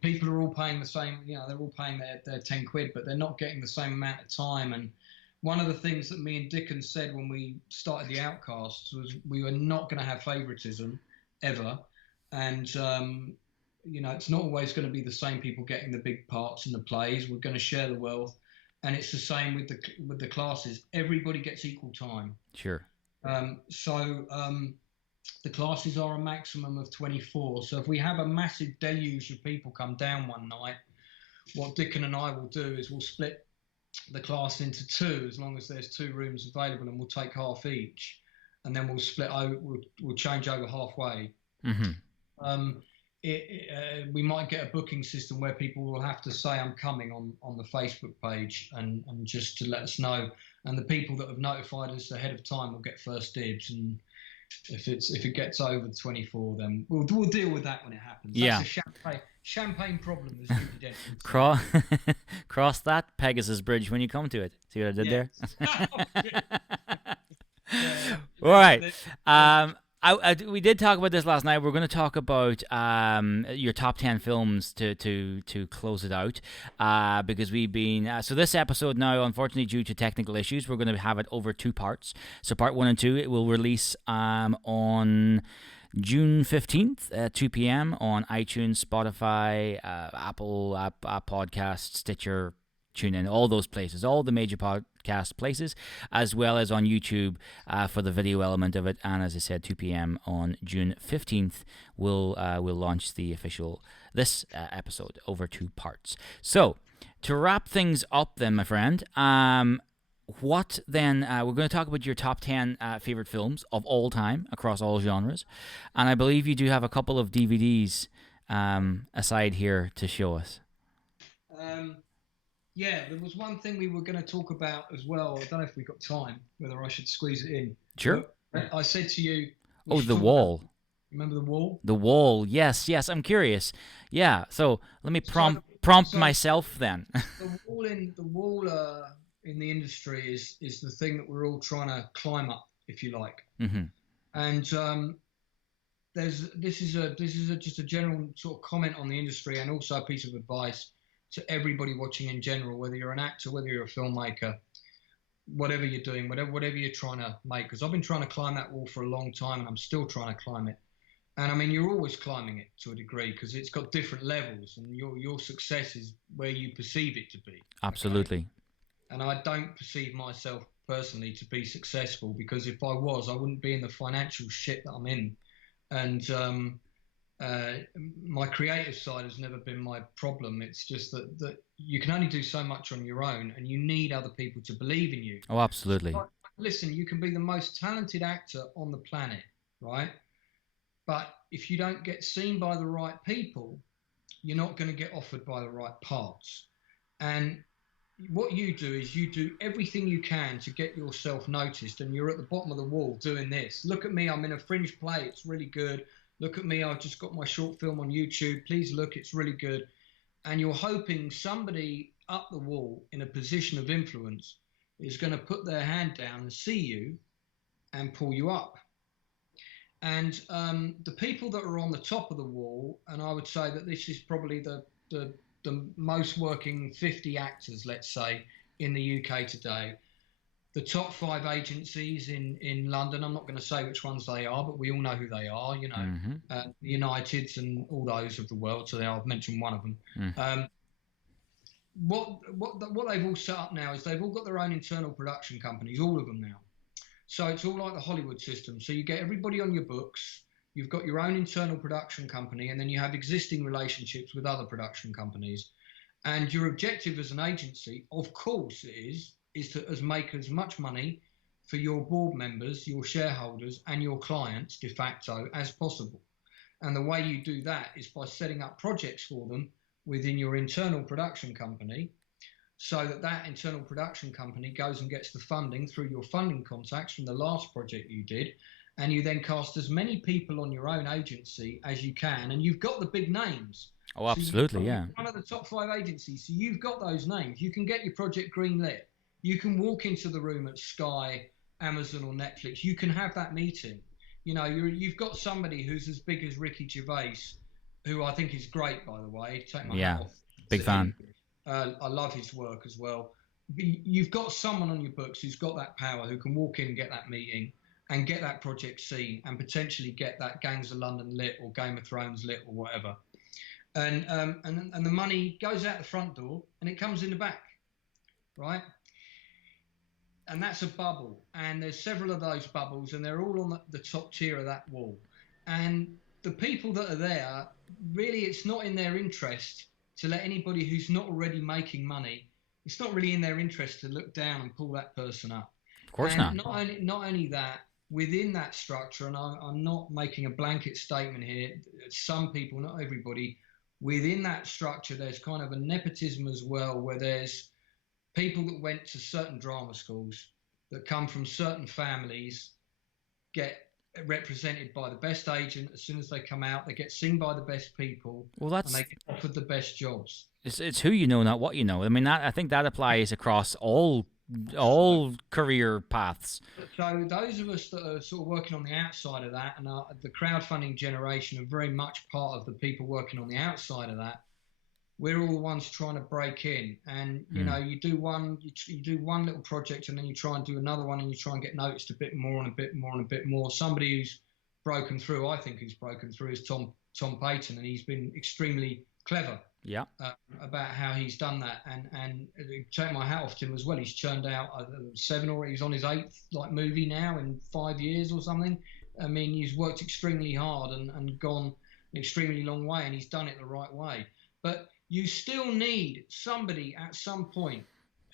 people are all paying the same. They're all paying their 10 quid, but they're not getting the same amount of time. And one of the things that me and Dickens said when we started the Outcasts was we were not going to have favoritism ever, and it's not always going to be the same people getting the big parts in the plays. We're going to share the wealth, and it's the same with the classes. Everybody gets equal time. Sure. The classes are a maximum of 24. So if we have a massive deluge of people come down one night, what Dickon and I will do is we'll split the class into two, as long as there's 2 rooms available, and we'll take half each, and then we'll split over. We'll change over halfway. Mm-hmm. We might get a booking system where people will have to say I'm coming on the Facebook page, and just to let us know. And the people that have notified us ahead of time will get first dibs. And if it gets over 24, then we'll deal with that when it happens. Yeah. That's a champagne problem, as Judy Dench would say. Cross that Pegasus Bridge when you come to it. See what I did there? All right. We did talk about this last night. We're going to talk about your top 10 films to close it out, because we've been so this episode now, unfortunately, due to technical issues, we're going to have it over 2 parts. So part 1 and 2, it will release on June 15th at 2 p.m. on iTunes, Spotify, Apple Podcasts, Stitcher, Tunein, all those places, all the major podcast places, as well as on YouTube for the video element of it. And as I said, 2 p.m. on June 15th, we'll launch the official this episode over 2 parts. So to wrap things up, then, my friend, what then? We're going to talk about your top 10 favorite films of all time across all genres, and I believe you do have a couple of DVDs aside here to show us. Yeah, there was one thing we were going to talk about as well. I don't know if we got time, whether I should squeeze it in. Sure. But I said to you... Oh, The Wall. Remember The Wall? The Wall, yes. I'm curious. Yeah, so let me prompt myself then. The wall in the industry is the thing that we're all trying to climb up, if you like. Mm-hmm. And this is just a general sort of comment on the industry, and also a piece of advice to everybody watching in general, whether you're an actor, whether you're a filmmaker, whatever you're doing, whatever you're trying to make. Because I've been trying to climb that wall for a long time, and I'm still trying to climb it. And I mean, you're always climbing it to a degree, because it's got different levels, and your success is where you perceive it to be. Absolutely. Okay? And I don't perceive myself personally to be successful, because if I was, I wouldn't be in the financial shit that I'm in. And my creative side has never been my problem. It's just that you can only do so much on your own, and you need other people to believe in you. Oh, absolutely. So, listen, you can be the most talented actor on the planet, right? But if you don't get seen by the right people, you're not going to get offered by the right parts. And what you do is you do everything you can to get yourself noticed, and you're at the bottom of the wall doing this. Look at me, I'm in a fringe play, it's really good. Look at me, I've just got my short film on YouTube. Please look, it's really good. And you're hoping somebody up the wall in a position of influence is going to put their hand down and see you and pull you up. And the people that are on the top of the wall, and I would say that this is probably the the most working 50 actors, let's say, in the UK today. The top 5 agencies in London, I'm not going to say which ones they are, but we all know who they are, you know, Uniteds and all those of the world. So I've mentioned one of them. What they've all set up now is they've all got their own internal production companies, all of them now. So it's all like the Hollywood system. So you get everybody on your books, you've got your own internal production company, and then you have existing relationships with other production companies. And your objective as an agency, of course it is to make as much money for your board members, your shareholders, and your clients de facto as possible. And the way you do that is by setting up projects for them within your internal production company, so that internal production company goes and gets the funding through your funding contacts from the last project you did, and you then cast as many people on your own agency as you can, and you've got the big names. Oh, absolutely, yeah. One of the top 5 agencies, so you've got those names. You can get your project greenlit. You can walk into the room at Sky, Amazon, or Netflix. You can have that meeting. You know, you've got somebody who's as big as Ricky Gervais, who I think is great, by the way. Take my hat off. Big fan. I love his work as well. You've got someone on your books who's got that power, who can walk in and get that meeting and get that project seen and potentially get that Gangs of London lit or Game of Thrones lit or whatever. And the money goes out the front door and it comes in the back, right? And that's a bubble. And there's several of those bubbles, and they're all on the top tier of that wall. And the people that are there, really, it's not in their interest to let anybody who's not already making money, it's not really in their interest to look down and pull that person up. Of course not. Not only that, within that structure, and I'm not making a blanket statement here, some people, not everybody, within that structure, there's kind of a nepotism as well, where there's people that went to certain drama schools, that come from certain families, get represented by the best agent. As soon as they come out, they get seen by the best people, and they get offered the best jobs. It's who you know, not what you know. I mean, I think that applies across all career paths. So those of us that are sort of working on the outside of that, and the crowdfunding generation, are very much part of the people working on the outside of that. We're all the ones trying to break in, and you know, you do one little project, and then you try and do another one, and you try and get noticed a bit more and a bit more and a bit more. Somebody who's broken through, I think, who's broken through, is Tom Payton, and he's been extremely clever. Yeah. About how he's done that, and take my hat off to him as well. He's churned out 7, or he's on his 8th movie now in 5 years or something. I mean, he's worked extremely hard and gone an extremely long way, and he's done it the right way. But you still need somebody at some point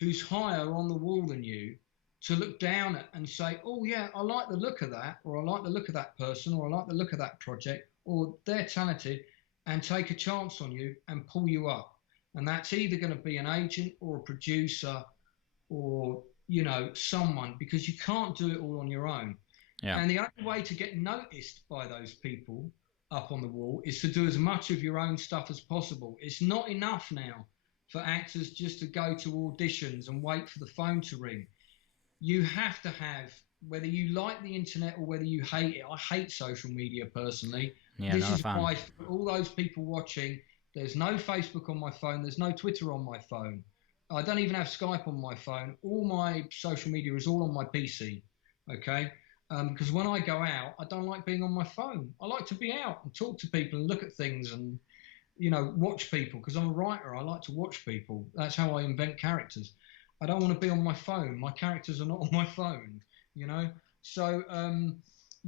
who's higher on the wall than you to look down at and say, oh yeah, I like the look of that, or I like the look of that person, or I like the look of that project, or they're talented, and take a chance on you and pull you up. And that's either going to be an agent or a producer or, you know, someone, because you can't do it all on your own. Yeah. And the only way to get noticed by those people up on the wall is to do as much of your own stuff as possible. It's not enough now for actors just to go to auditions and wait for the phone to ring. You have to have, whether you like the internet or whether you hate it. I hate social media personally. Yeah, this is why, for all those people watching, there's no Facebook on my phone, there's no Twitter on my phone. I don't even have Skype on my phone. All my social media is all on my PC, okay? Because when I go out, I don't like being on my phone. I like to be out and talk to people and look at things and, you know, watch people. Because I'm a writer, I like to watch people. That's how I invent characters. I don't want to be on my phone. My characters are not on my phone, you know? So,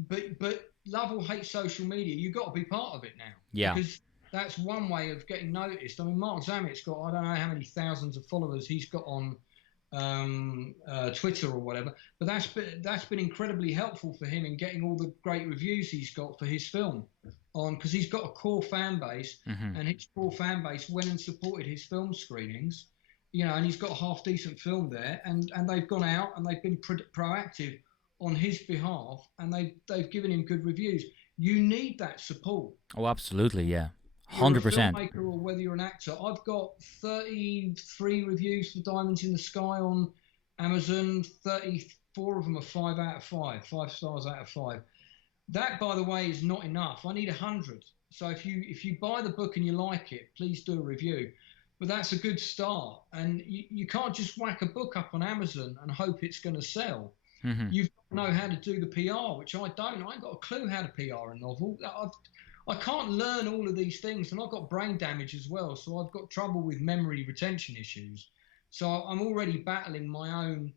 but love or hate social media, you've got to be part of it now. Yeah. Because that's one way of getting noticed. I mean, Mark Zamet's got, I don't know how many thousands of followers he's got on Twitter or whatever, but that's been incredibly helpful for him in getting all the great reviews he's got for his film because he's got a core fan base, and his core fan base went and supported his film screenings, you know, and he's got a half decent film there, and they've gone out and they've been proactive on his behalf, and they've given him good reviews. You need that support. Oh, absolutely, yeah. 100%. You're a filmmaker or whether you're an actor. I've got 33 reviews for Diamonds in the Sky on Amazon. 34 of them are 5 out of 5, 5 stars out of 5. That, by the way, is not enough. I need 100. So if you buy the book and you like it, please do a review. but that's a good start. And you can't just whack a book up on Amazon and hope it's going to sell. Mm-hmm. You've got to know how to do the PR, which I don't. I ain't got a clue how to PR a novel. I can't learn all of these things, and I've got brain damage as well, so I've got trouble with memory retention issues. So I'm already battling my own.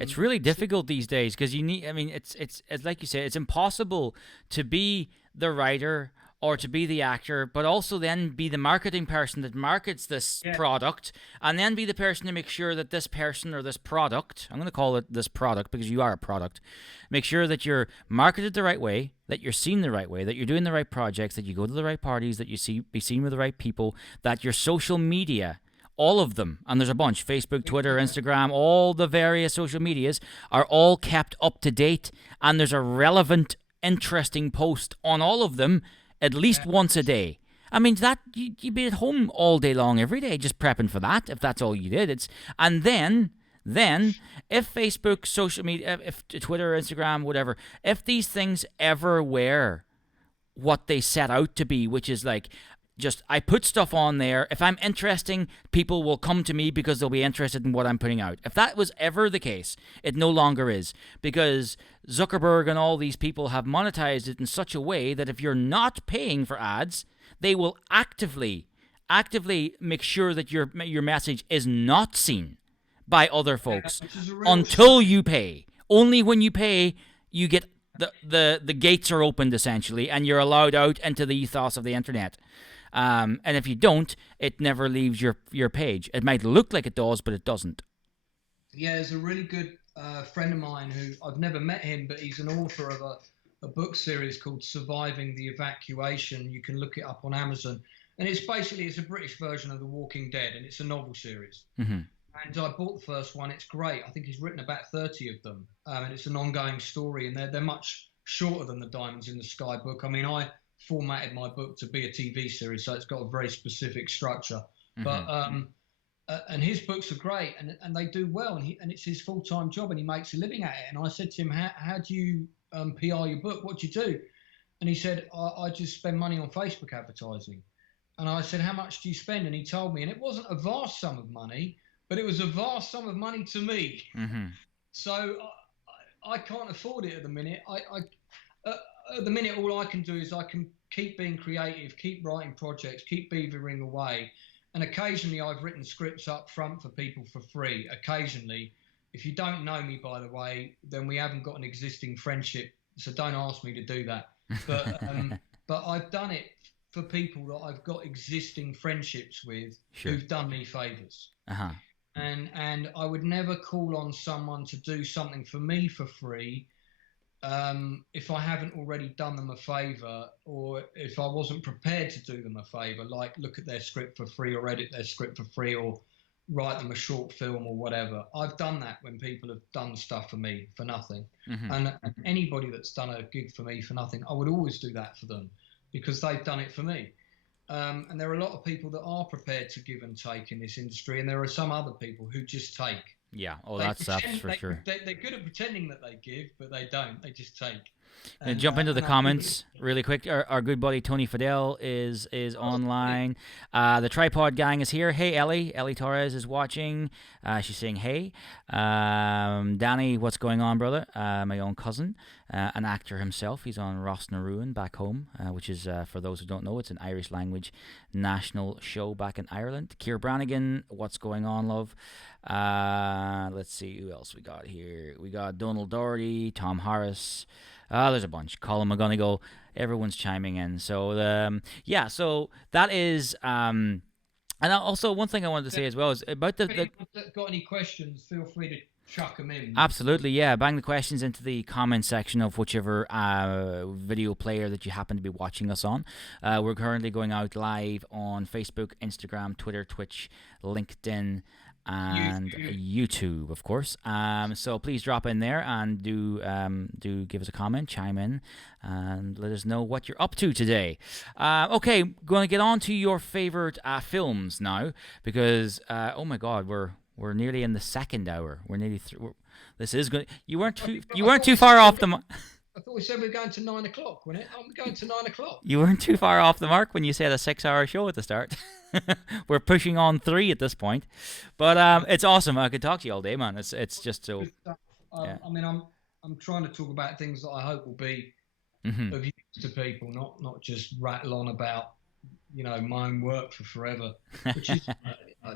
It's really difficult these days because you need. I mean, it's like you say, it's impossible to be the writer or to be the actor, but also then be the marketing person that markets this product, and then be the person to make sure that this person or this product, I'm going to call it this product because you are a product, make sure that you're marketed the right way, that you're seen the right way, that you're doing the right projects, that you go to the right parties, that you be seen with the right people, that your social media, all of them, and there's a bunch, Facebook, Twitter, Instagram, all the various social medias are all kept up to date, and there's a relevant, interesting post on all of them at least once a day. I mean, that you'd be at home all day long, every day, just prepping for that, if that's all you did. And then if Facebook, social media, if Twitter, Instagram, whatever, if these things ever were what they set out to be, which is like, just I put stuff on there. If I'm interesting, people will come to me because they'll be interested in what I'm putting out. If that was ever the case, it no longer is, because Zuckerberg and all these people have monetized it in such a way that if you're not paying for ads, they will actively make sure that your message is not seen by other folks until you pay. Only when you pay, you get the gates are opened essentially, and you're allowed out into the ethos of the internet. And if you don't, it never leaves your page. It might look like it does, but it doesn't. Yeah, there's a really good friend of mine who I've never met him, but he's an author of a book series called Surviving the Evacuation. You can look it up on Amazon. And it's a British version of The Walking Dead, and it's a novel series. Mm-hmm. And I bought the first one. It's great. I think he's written about 30 of them. And it's an ongoing story, and they're much shorter than the Diamonds in the Sky book. I mean, I formatted my book to be a TV series, so it's got a very specific structure. Mm-hmm. But and his books are great, and they do well, and it's his full-time job, and he makes a living at it. And I said to him, how do you PR your book? What do you do? And he said, I just spend money on Facebook advertising. And I said, how much do you spend? And he told me, and it wasn't a vast sum of money, but it was a vast sum of money to me. Mm-hmm. So I can't afford it at the minute. At the minute, all I can do is I can keep being creative, keep writing projects, keep beavering away. And occasionally I've written scripts up front for people for free. Occasionally, if you don't know me, by the way, then we haven't got an existing friendship. So don't ask me to do that. But I've done it for people that I've got existing friendships with, sure, who've done me favors. Uh-huh. And I would never call on someone to do something for me for free if I haven't already done them a favor, or if I wasn't prepared to do them a favor, like look at their script for free or edit their script for free or write them a short film or whatever. I've done that when people have done stuff for me for nothing. Mm-hmm. And anybody that's done a gig for me for nothing, I would always do that for them because they've done it for me. And there are a lot of people that are prepared to give and take in this industry, and there are some other people who just take. Yeah, that's for sure. They're good at pretending that they give, but they don't. They just take. Jump into the comments really quick. Our good buddy Tony Fidel is online. The Tripod Gang is here. Hey, Ellie. Ellie Torres is watching. She's saying hey. Danny, what's going on, brother? My own cousin, an actor himself. He's on Rosnaroon back home, which is, for those who don't know, it's an Irish language national show back in Ireland. Keir Brannigan, what's going on, love? Let's see who else we got here. We got Donald Doherty, Tom Harris. There's a bunch. Colin McGonigal. Everyone's chiming in. So so that is. And also one thing I wanted to say as well is about the. Got any questions? Feel free to chuck them in. Absolutely, yeah. Bang the questions into the comment section of whichever video player that you happen to be watching us on. We're currently going out live on Facebook, Instagram, Twitter, Twitch, LinkedIn, and YouTube, of course. So please drop in there and do give us a comment, chime in, and let us know what you're up to today. Okay, going to get on to your favorite films now, because oh my God, we're nearly in the second hour. We're nearly through. This is good. You weren't too far off the. I thought we said we were going to 9 o'clock, wasn't it? I'm going to 9 o'clock. You weren't too far off the mark when you said a 6-hour show at the start. We're pushing on 3 at this point, but it's awesome. I could talk to you all day, man. It's just so. I mean, I'm trying to talk about things that I hope will be of use to people, not just rattle on about my own work for forever, which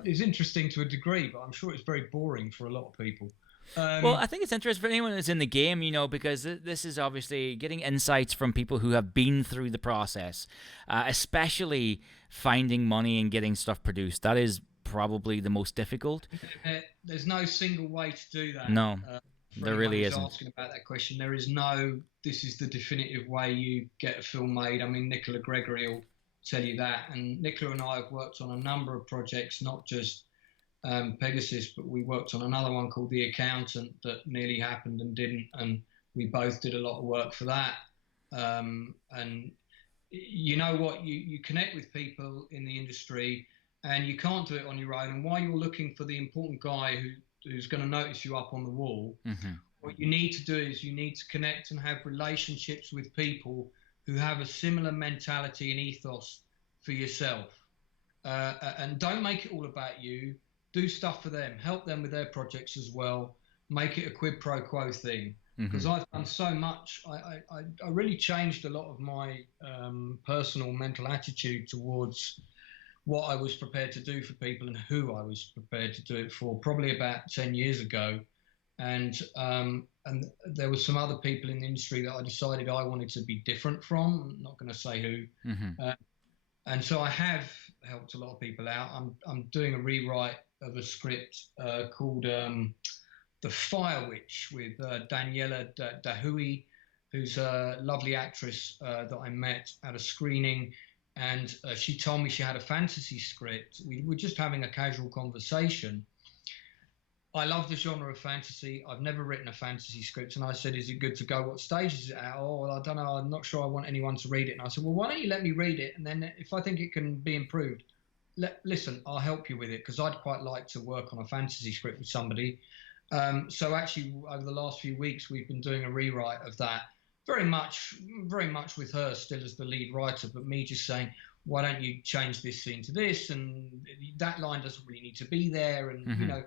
is interesting to a degree, but I'm sure it's very boring for a lot of people. Well, I think it's interesting for anyone that's in the game, because this is obviously getting insights from people who have been through the process, especially finding money and getting stuff produced. That is probably the most difficult. There's no single way to do that. No, there really isn't. Asking about that question, there is no. This is the definitive way you get a film made. I mean, Nicola Gregory will tell you that, and Nicola and I have worked on a number of projects, not just Pegasus, but we worked on another one called The Accountant that nearly happened and didn't, and we both did a lot of work for that. And you know what, you connect with people in the industry, and you can't do it on your own. And while you're looking for the important guy who's going to notice you up on the wall, what you need to do is you need to connect and have relationships with people who have a similar mentality and ethos for yourself. And don't make it all about you. Do stuff for them. Help them with their projects as well. Make it a quid pro quo thing. Because I've done so much. I really changed a lot of my personal mental attitude towards what I was prepared to do for people and who I was prepared to do it for, probably about 10 years ago. And there were some other people in the industry that I decided I wanted to be different from. I'm not going to say who. And so I have helped a lot of people out. I'm doing a rewrite of a script called The Fire Witch with Daniela Dahui, who's a lovely actress that I met at a screening. And she told me she had a fantasy script. We were just having a casual conversation. I love the genre of fantasy. I've never written a fantasy script. And I said, is it good to go? What stage is it at? Oh, well, I don't know. I'm not sure I want anyone to read it. And I said, well, why don't you let me read it? And then if I think it can be improved, listen, I'll help you with it, because I'd quite like to work on a fantasy script with somebody. So actually, over the last few weeks, we've been doing a rewrite of that, very much with her still as the lead writer, but me just saying, why don't you change this scene to this, and that line doesn't really need to be there, and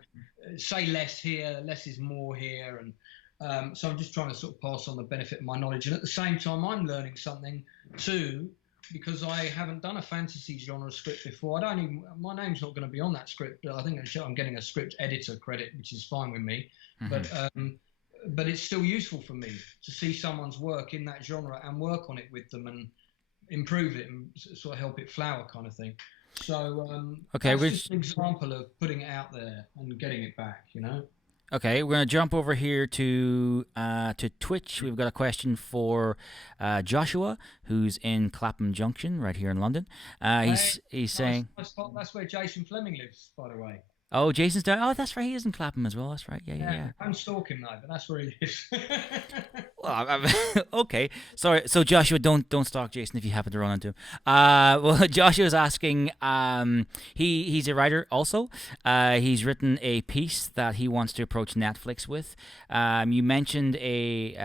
say less here, less is more here, and so I'm just trying to sort of pass on the benefit of my knowledge, and at the same time I'm learning something too, because I haven't done a fantasy genre script before. My name's not going to be on that script, but I think I'm getting a script editor credit, which is fine with me, but it's still useful for me to see someone's work in that genre and work on it with them and improve it and sort of help it flower, kind of thing. So that's just an example of putting it out there and getting it back, Okay, we're going to jump over here to Twitch. We've got a question for Joshua, who's in Clapham Junction, right here in London. He's saying... That's where Jason Fleming lives, by the way. Oh, Jason's down. Oh, that's right. He is in Clapham as well. That's right. Yeah. I'm stalking though, but that's where he lives. Well, okay. Sorry. So Joshua, don't stalk Jason if you happen to run into him. Well, Joshua's asking. He's a writer also. He's written a piece that he wants to approach Netflix with. You mentioned a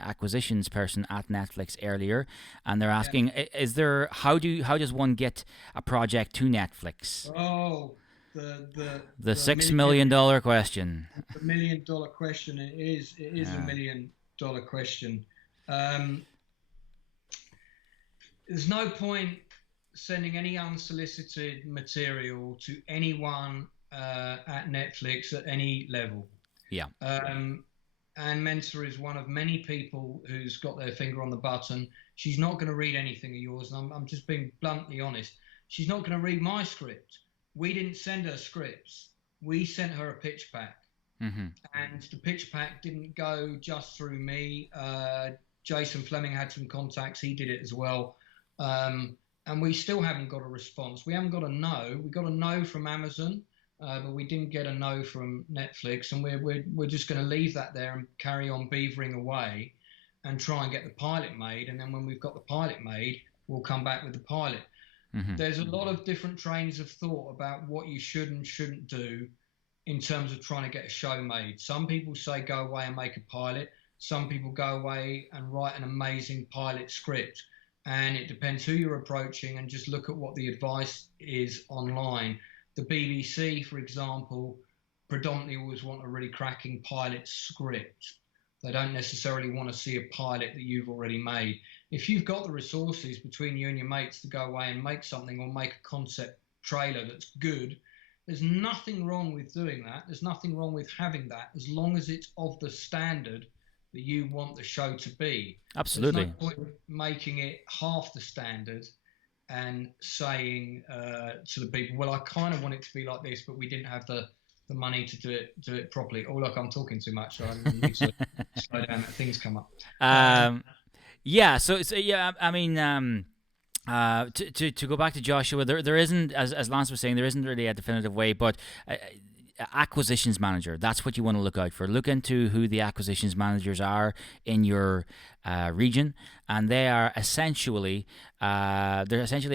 acquisitions person at Netflix earlier, and they're asking, how does one get a project to Netflix? Oh. The $6 million question. The $1 million question. It is a $1 million question. There's no point sending any unsolicited material to anyone at Netflix at any level. Yeah. And Mensa is one of many people who's got their finger on the button. She's not going to read anything of yours, and I'm just being bluntly honest. She's not going to read my script. We didn't send her scripts. We sent her a pitch pack. And the pitch pack didn't go just through me. Jason Fleming had some contacts. He did it as well. And we still haven't got a response. We haven't got a no. We got a no from Amazon, but we didn't get a no from Netflix. And we're just going to leave that there and carry on beavering away and try and get the pilot made. And then when we've got the pilot made, we'll come back with the pilot. There's a lot of different trains of thought about what you should and shouldn't do in terms of trying to get a show made. Some people say go away and make a pilot. Some people go away and write an amazing pilot script. And it depends who you're approaching, and just look at what the advice is online. The BBC, for example, predominantly always want a really cracking pilot script. They don't necessarily want to see a pilot that you've already made. If you've got the resources between you and your mates to go away and make something, or make a concept trailer that's good, there's nothing wrong with doing that. There's nothing wrong with having that, as long as it's of the standard that you want the show to be. Absolutely. There's no point making it half the standard and saying to the people, well, I kind of want it to be like this, but we didn't have the money to do it properly. Oh, look, I'm talking too much, so I need to slow down. Things come up. Yeah. So yeah. I mean, to go back to Joshua, there isn't, as Lance was saying, there isn't really a definitive way, but. Acquisitions manager, that's what you want to look out for. Look into who the acquisitions managers are in your region, and they are essentially a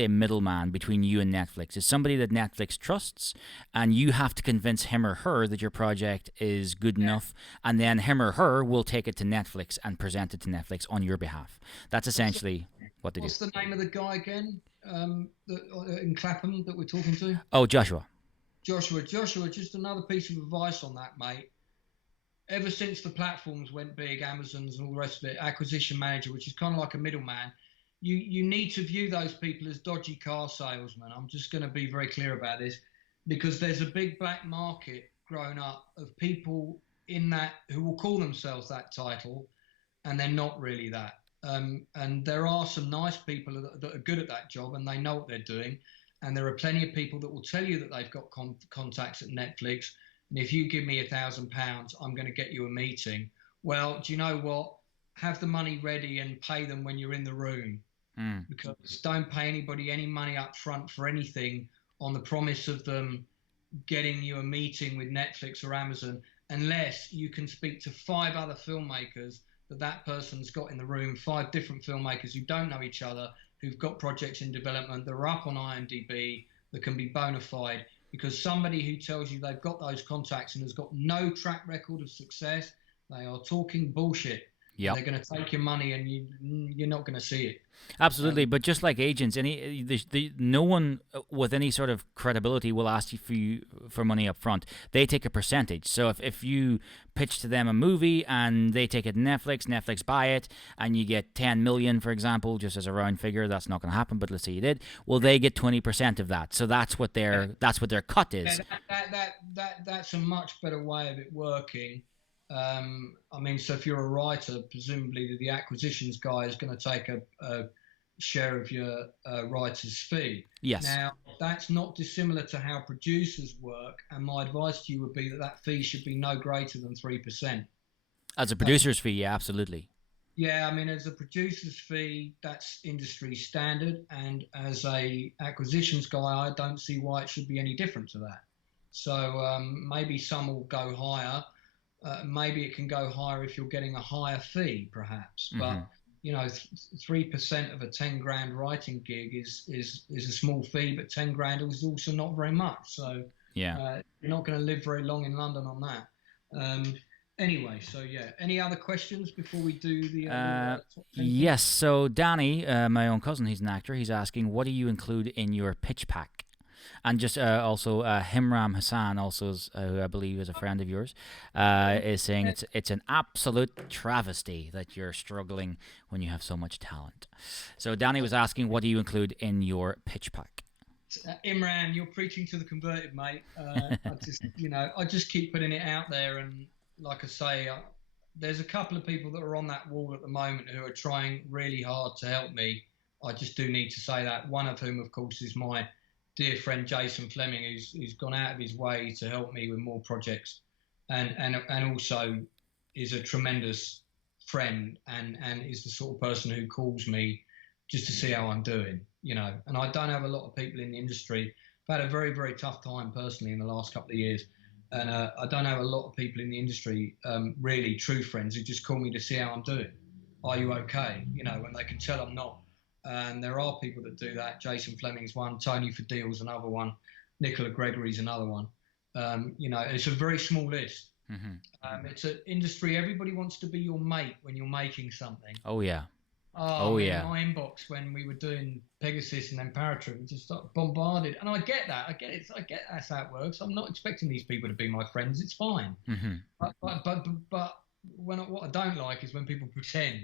middleman between you and Netflix. It's somebody that Netflix trusts, and you have to convince him or her that your project is good enough, and then him or her will take it to Netflix and present it to Netflix on your behalf. That's essentially what they do. What's the name of the guy again in Clapham that we're talking to? Oh, Joshua, just another piece of advice on that, mate. Ever since the platforms went big, Amazon's and all the rest of it, acquisition manager, which is kind of like a middleman, you need to view those people as dodgy car salesmen. I'm just going to be very clear about this, because there's a big black market grown up of people in that who will call themselves that title, and they're not really that. And there are some nice people that are good at that job, and they know what they're doing. And there are plenty of people that will tell you that they've got contacts at Netflix, and if you give me £1,000, I'm going to get you a meeting. Well, do you know what? Have the money ready and pay them when you're in the room. Because don't pay anybody any money up front for anything on the promise of them getting you a meeting with Netflix or Amazon, unless you can speak to 5 other filmmakers that person's got in the room, 5 different filmmakers who don't know each other, who've got projects in development that are up on IMDb, that can be bona fide. Because somebody who tells you they've got those contacts and has got no track record of success, they are talking bullshit. Yep. They're going to take your money, and you're not going to see it. Absolutely, but just like agents, no one with any sort of credibility will ask you for money up front. They take a percentage. So if you pitch to them a movie and they take it to Netflix buy it, and you get 10 million, for example, just as a round figure, that's not going to happen, but let's say you did. Well, they get 20% of that. So that's what their cut is. That's a much better way of it working. I mean, so if you're a writer, presumably the acquisitions guy is going to take a share of your writer's fee. Yes. Now, that's not dissimilar to how producers work, and my advice to you would be that fee should be no greater than 3%. As a producer's fee, yeah, absolutely. Yeah, I mean, as a producer's fee, that's industry standard, and as a acquisitions guy, I don't see why it should be any different to that. So maybe some will go higher. Maybe it can go higher if you're getting a higher fee, perhaps. But 3% of a 10 grand writing gig is a small fee, but 10 grand is also not very much. So you're not going to live very long in London on that. Anyway, so yeah. Any other questions before we do the? Yes. So Danny, my own cousin, he's an actor. He's asking, what do you include in your pitch pack? And just also Himram Hassan, also who I believe is a friend of yours, is saying it's an absolute travesty that you're struggling when you have so much talent. So Danny was asking, what do you include in your pitch pack? Imran, you're preaching to the converted, mate. I just keep putting it out there, and like I say, there's a couple of people that are on that wall at the moment who are trying really hard to help me. I just do need to say that. One of whom, of course, is my dear friend Jason Fleming, who's gone out of his way to help me with more projects, and also is a tremendous friend and is the sort of person who calls me just to see how I'm doing, And I don't have a lot of people in the industry. I've had a very, very tough time personally in the last couple of years, and I don't have a lot of people in the industry, really true friends, who just call me to see how I'm doing. Are you okay? When they can tell I'm not. And there are people that do that. Jason Fleming's one, Tony Fadil's another one, Nicola Gregory's another one. It's a very small list. It's an industry. Everybody wants to be your mate when you're making something. Oh yeah. Oh man, yeah. My inbox when we were doing Pegasus and then Paratrooper just got bombarded. And I get that. I get it. I get that's how it works. I'm not expecting these people to be my friends. It's fine. But what I don't like is when people pretend.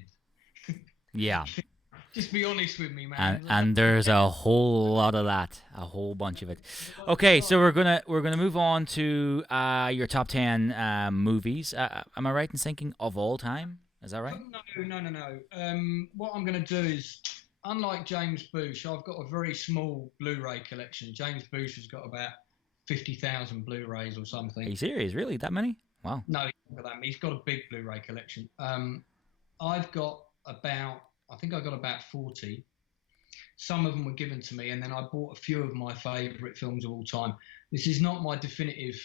Yeah. Just be honest with me, man. And there's a whole lot of that, a whole bunch of it. Okay, so we're gonna move on to your top 10 movies. Am I right in thinking of all time? Is that right? No. What I'm going to do is, unlike James Boosh, I've got a very small Blu-ray collection. James Boosh has got about 50,000 Blu-rays or something. Are you serious? Really? That many? Wow. No, he's got a big Blu-ray collection. I've got I think I got about 40. Some of them were given to me, and then I bought a few of my favourite films of all time. This is not my definitive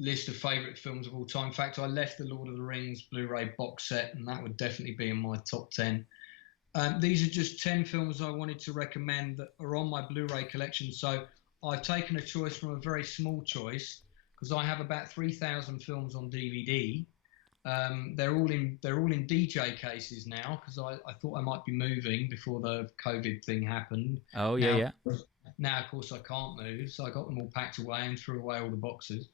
list of favourite films of all time. In fact, I left the Lord of the Rings Blu-ray box set, and that would definitely be in my top 10. These are just 10 films I wanted to recommend that are on my Blu-ray collection. So I've taken a choice from a very small choice because I have about 3,000 films on DVD. They're all in DJ cases now because I thought I might be moving before the COVID thing happened. Oh yeah. Now of course I can't move, so I got them all packed away and threw away all the boxes.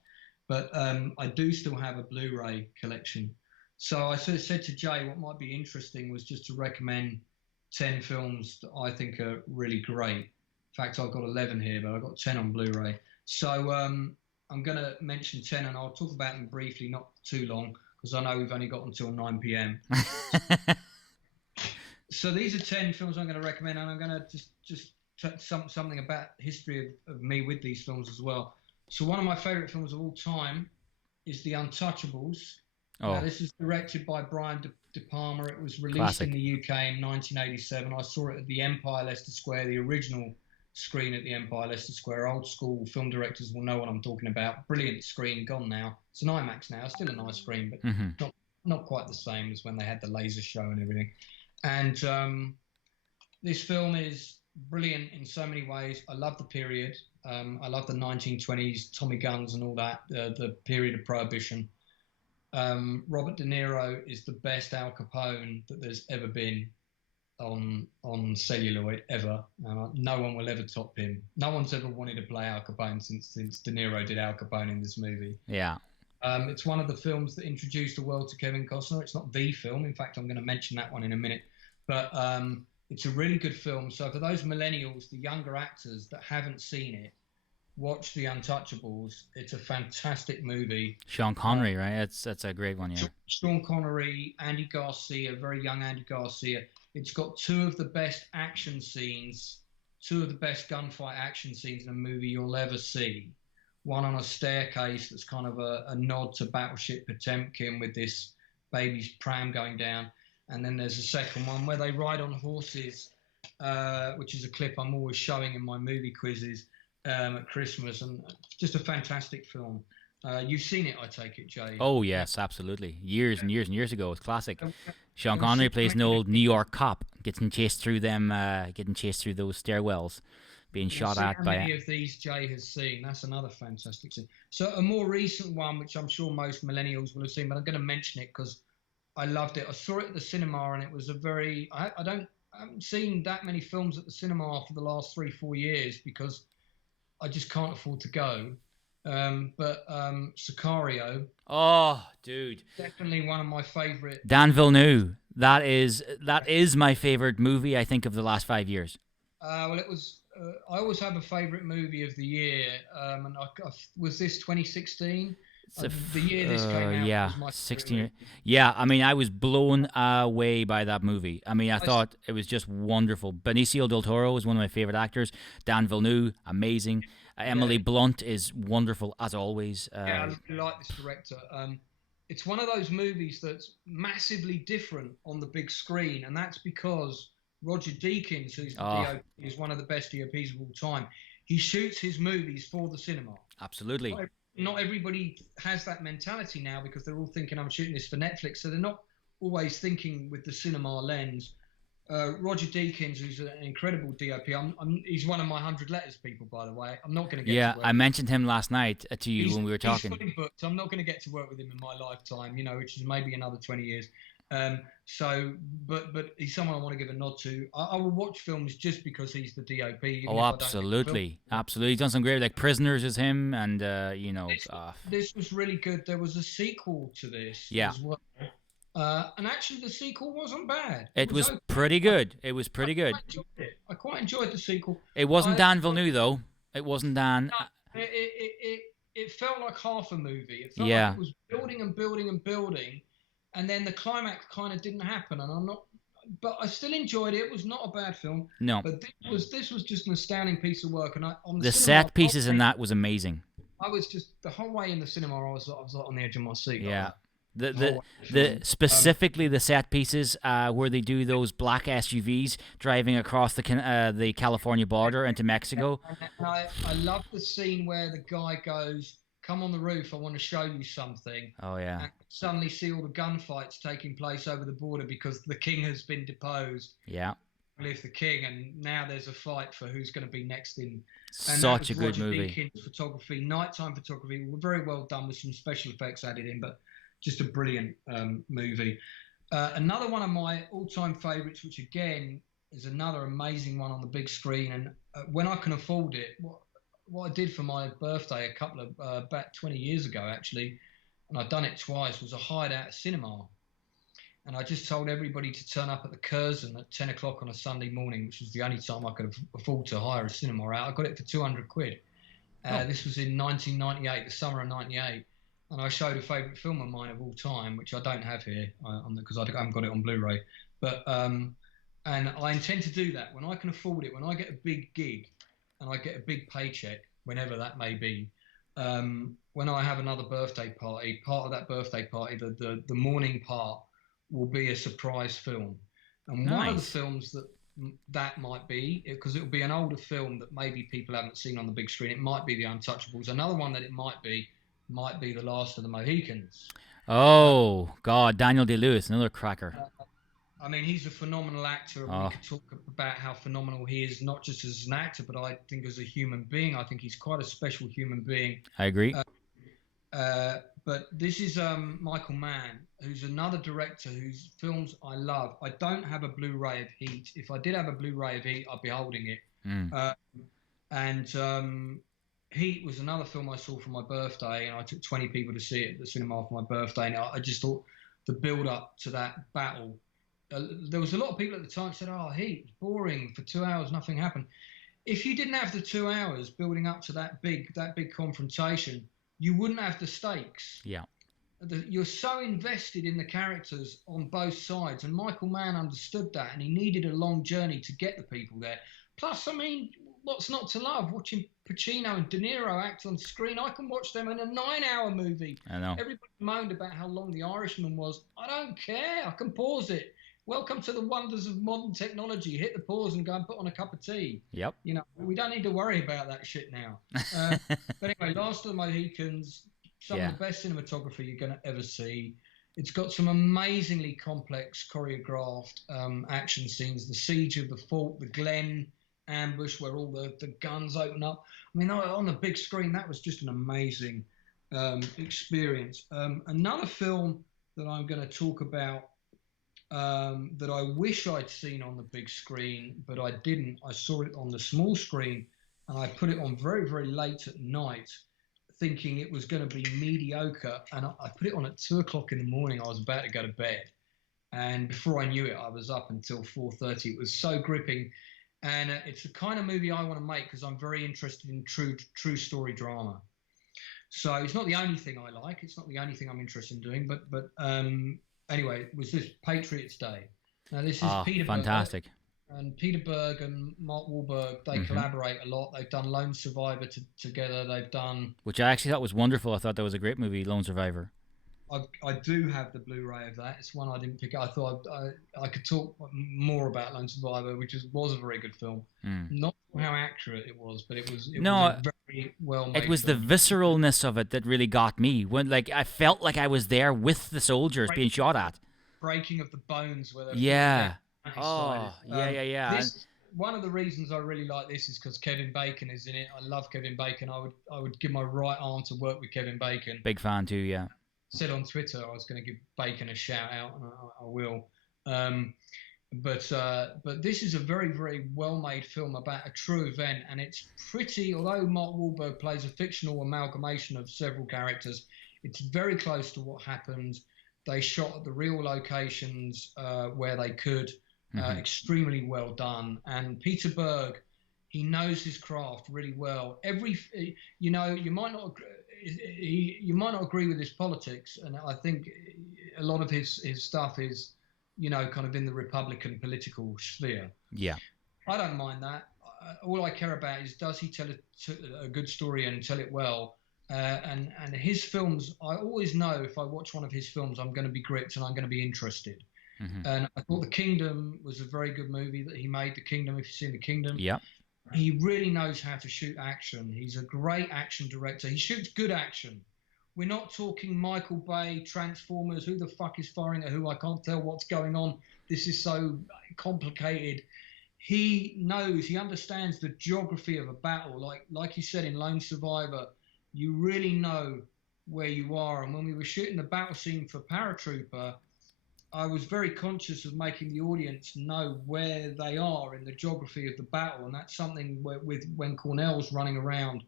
But I do still have a Blu-ray collection. So I sort of said to Jay, what might be interesting was just to recommend 10 films that I think are really great. In fact, I've got 11 here, but I've got 10 on Blu-ray. So I'm going to mention 10, and I'll talk about them briefly, not too long, because I know we've only got until 9 p.m. So these are 10 films I'm going to recommend, and I'm going to just something about history of me with these films as well. So one of my favourite films of all time is The Untouchables. Now, this is directed by Brian De Palma. It was released in the UK in 1987. I saw it at the Empire Leicester Square, the original screen at the Empire Leicester Square. Old school film directors will know what I'm talking about. Brilliant screen, gone now. It's an IMAX now, still a nice screen, but not quite the same as when they had the laser show and everything. And this film is brilliant in so many ways. I love the period. I love the 1920s, Tommy guns and all that, the period of Prohibition. Robert De Niro is the best Al Capone that there's ever been on celluloid, ever. No one will ever top him. No one's ever wanted to play Al Capone since De Niro did Al Capone in this movie. Yeah. It's one of the films that introduced the world to Kevin Costner. It's not the film. In fact, I'm going to mention that one in a minute. But it's a really good film. So for those millennials, the younger actors that haven't seen it, watch The Untouchables. It's a fantastic movie. Sean Connery, right? That's a great one, yeah. Sean Connery, Andy Garcia, very young Andy Garcia. It's got two of the best action scenes, two of the best gunfight action scenes in a movie you'll ever see. One on a staircase that's kind of a nod to Battleship Potemkin with this baby's pram going down. And then there's a second one where they ride on horses, which is a clip I'm always showing in my movie quizzes at Christmas. And just a fantastic film. You've seen it, I take it, Jay? Oh, yes, absolutely. Years and years and years ago. It's classic. Sean Connery plays an old New York cop, getting chased through those stairwells, being shot at by... How many of these Jay has seen? That's another fantastic scene. So a more recent one, which I'm sure most millennials will have seen, but I'm going to mention it because I loved it. I saw it at the cinema, and it was a very... I haven't seen that many films at the cinema for the last 3-4 years because I just can't afford to go. But Sicario. Oh, dude. Definitely one of my favourite. Dan Villeneuve. That is my favourite movie, I think, of the last 5 years. Well, it was... I always have a favourite movie of the year. And was this 2016? The year this came out was my 16. Yeah, I mean, I was blown away by that movie. I mean, I thought it was just wonderful. Benicio del Toro is one of my favorite actors. Dan Villeneuve, amazing. Emily Blunt is wonderful as always. I really like this director. It's one of those movies that's massively different on the big screen, and that's because Roger Deakins, who's the DOP, is one of the best DOPs of all time. He shoots his movies for the cinema. Absolutely. Not everybody has that mentality now because they're all thinking I'm shooting this for Netflix, so they're not always thinking with the cinema lens. Roger Deakins, who's an incredible DOP. He's one of my 100 Letters people, by the way. I'm not going to get Yeah, to work. I mentioned him last night to you when we were He's talking. fully booked. I'm not going to get to work with him in my lifetime, which is maybe another 20 years. But he's someone I want to give a nod to. I will watch films just because he's the DOP. Oh, absolutely, absolutely. He's done some great, like Prisoners is him, and This was really good. There was a sequel to this as well. And actually, the sequel wasn't bad. It was okay. Pretty good. It was pretty good. I quite enjoyed the sequel. It wasn't Dan Villeneuve, though. It wasn't Dan. No, it felt like half a movie. It felt like it was building and building and building, and then the climax kind of didn't happen. And but I still enjoyed it. It was not a bad film. No. But this was just an astounding piece of work. And the set pieces in that was amazing. I was just the whole way in the cinema. I was on the edge of my seat. Yeah. The specifically the set pieces where they do those black SUVs driving across the California border into Mexico. And I love the scene where the guy goes, "Come on the roof, I want to show you something." Oh yeah. And suddenly see all the gunfights taking place over the border because the king has been deposed. Yeah. Live the king, and now there's a fight for who's going to be next in. And such a good Roger movie. Deakins photography, nighttime photography, were very well done with some special effects added in, but. Just a brilliant movie. Another one of my all-time favourites, which again is another amazing one on the big screen. And when I can afford it, what I did for my birthday about 20 years ago, actually, and I'd done it twice, was I hired out a cinema. And I just told everybody to turn up at the Curzon at 10 o'clock on a Sunday morning, which was the only time I could afford to hire a cinema out. I got it for 200 quid. This was in 1998, the summer of 98. And I showed a favourite film of mine of all time, which I don't have here because I haven't got it on Blu-ray. But and I intend to do that when I can afford it. When I get a big gig and I get a big paycheck, whenever that may be, when I have another birthday party, part of that birthday party, the morning part will be a surprise film. And one of the films that might be, because it will be an older film that maybe people haven't seen on the big screen. It might be The Untouchables. Another one that it might be The Last of the Mohicans. Oh, God, Daniel Day-Lewis, another cracker. I mean, he's a phenomenal actor. We could talk about how phenomenal he is, not just as an actor, but I think as a human being. I think he's quite a special human being. I agree. But this is Michael Mann, who's another director whose films I love. I don't have a Blu-ray of Heat. If I did have a Blu-ray of Heat, I'd be holding it. Heat was another film I saw for my birthday, and I took 20 people to see it at the cinema for my birthday. And I just thought the build-up to that battle. There was a lot of people at the time said, "Oh, Heat, it's boring. For 2 hours, nothing happened." If you didn't have the 2 hours building up to that big confrontation, you wouldn't have the stakes. Yeah. You're so invested in the characters on both sides, and Michael Mann understood that, and he needed a long journey to get the people there. Plus, I mean, what's not to love? Watching Pacino and De Niro act on screen, I can watch them in a 9-hour movie. I know. Everybody moaned about how long The Irishman was. I don't care. I can pause it. Welcome to the wonders of modern technology. Hit the pause and go and put on a cup of tea. Yep. We don't need to worry about that shit now. But anyway, Last of the Mohicans, some of the best cinematography you're going to ever see. It's got some amazingly complex choreographed action scenes. The siege of the fort, the Glen ambush where all the guns open up. I mean, on the big screen, that was just an amazing experience. Another film that I'm going to talk about that I wish I'd seen on the big screen, but I didn't. I saw it on the small screen, and I put it on very, very late at night, thinking it was going to be mediocre. And I put it on at 2 o'clock in the morning. I was about to go to bed. And before I knew it, I was up until 4:30. It was so gripping. And it's the kind of movie I want to make because I'm very interested in true story drama. So it's not the only thing I like. It's not the only thing I'm interested in doing. But anyway, it was this Patriots Day. Now this is Peter fantastic. Berg, and Peter Berg and Mark Wahlberg. They collaborate a lot. They've done Lone Survivor together. They've done, which I actually thought was wonderful. I thought that was a great movie, Lone Survivor. I do have the Blu-ray of that. It's one I didn't pick up. I thought I could talk more about Lone Survivor, which was a very good film. Not how accurate it was, but it was a very well made. It was film. The visceralness of it that really got me. When I felt like I was there with the soldiers being shot at. Breaking of the bones. Yeah. Oh, yeah. This one of the reasons I really like this is because Kevin Bacon is in it. I love Kevin Bacon. I would give my right arm to work with Kevin Bacon. Big fan too, yeah. Said on Twitter I was going to give Bacon a shout out, and I will. But this is a very, very well-made film about a true event, and it's pretty. Although Mark Wahlberg plays a fictional amalgamation of several characters, it's very close to what happened. They shot at the real locations where they could. Extremely well done. And Peter Berg, he knows his craft really well. You might not agree with his politics, and I think a lot of his stuff is, kind of in the Republican political sphere. Yeah. I don't mind that. All I care about is, does he tell a good story and tell it well? And his films, I always know if I watch one of his films, I'm going to be gripped and I'm going to be interested. And I thought The Kingdom was a very good movie that he made. The Kingdom, if you've seen The Kingdom. Yeah. He really knows how to shoot action. He's a great action director. He shoots good action. We're not talking Michael Bay, Transformers, who the fuck is firing at who? I can't tell what's going on. This is so complicated. He knows, he understands the geography of a battle. Like he said in Lone Survivor, you really know where you are. And when we were shooting the battle scene for Paratrooper, I was very conscious of making the audience know where they are in the geography of the battle. And that's something when Cornell's running around,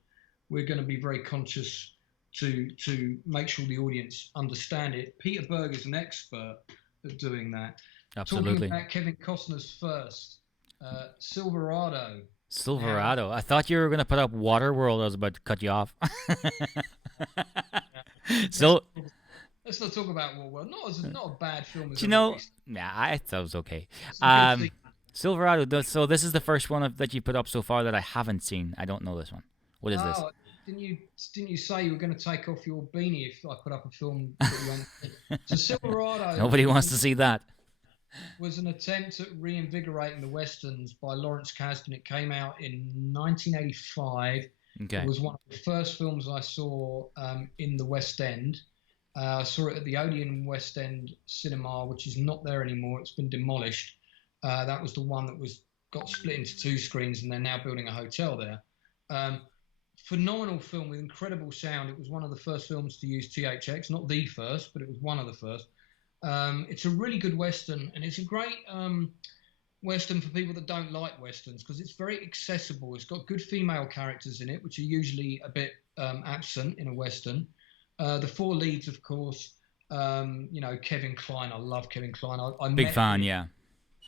we're going to be very conscious to make sure the audience understand it. Peter Berg is an expert at doing that. Absolutely. Talking about Kevin Costner's first, Silverado. Silverado. I thought you were going to put up Waterworld. I was about to cut you off. So... Let's not talk about Waterworld. Not a bad film. I thought it was okay. Silverado. So this is the first one that you put up so far that I haven't seen. I don't know this one. What is this? Didn't you say you were going to take off your beanie if I put up a film that you hadn't seen? So Silverado. Nobody wants to see that. Was an attempt at reinvigorating the westerns by Lawrence Kasdan. It came out in 1985. Okay. It was one of the first films I saw in the West End. I saw it at the Odeon West End Cinema, which is not there anymore. It's been demolished. That was the one that got split into two screens, and they're now building a hotel there. Phenomenal film with incredible sound. It was one of the first films to use THX, not the first, but it was one of the first. It's a really good Western, and it's a great Western for people that don't like Westerns because it's very accessible. It's got good female characters in it, which are usually a bit absent in a Western. The four leads, of course, Kevin Kline. I love Kevin Kline. Big fan, yeah.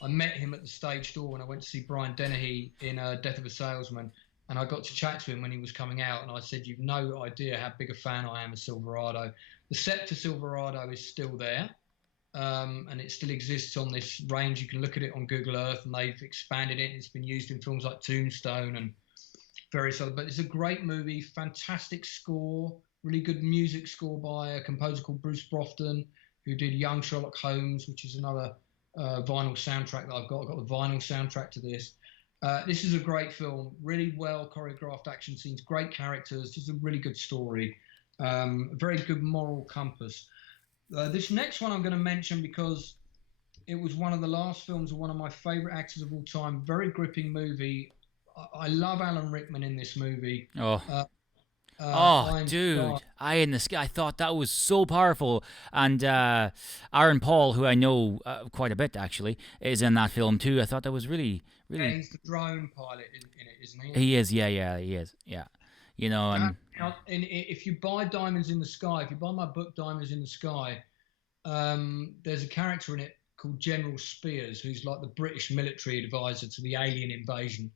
I met him at the stage door when I went to see Brian Dennehy in Death of a Salesman, and I got to chat to him when he was coming out, and I said, you've no idea how big a fan I am of Silverado. The set to Silverado is still there, and it still exists on this range. You can look at it on Google Earth, and they've expanded it. It's been used in films like Tombstone and various other, but it's a great movie, fantastic score. Really good music score by a composer called Bruce Brofton, who did Young Sherlock Holmes, which is another vinyl soundtrack that I've got. I've got the vinyl soundtrack to this. This is a great film, really well choreographed action scenes, great characters, just a really good story, a very good moral compass. This next one I'm going to mention because it was one of the last films of one of my favorite actors of all time, very gripping movie. I love Alan Rickman in this movie. Dude, Eye in the Sky. I thought that was so powerful. And Aaron Paul, who I know quite a bit, actually, is in that film too. I thought that was really... Yeah, he's the drone pilot in it, isn't he? He is, yeah, he is, yeah. And if you buy Diamonds in the Sky, if you buy my book Diamonds in the Sky, there's a character in it called General Spears, who's like the British military advisor to the alien invasion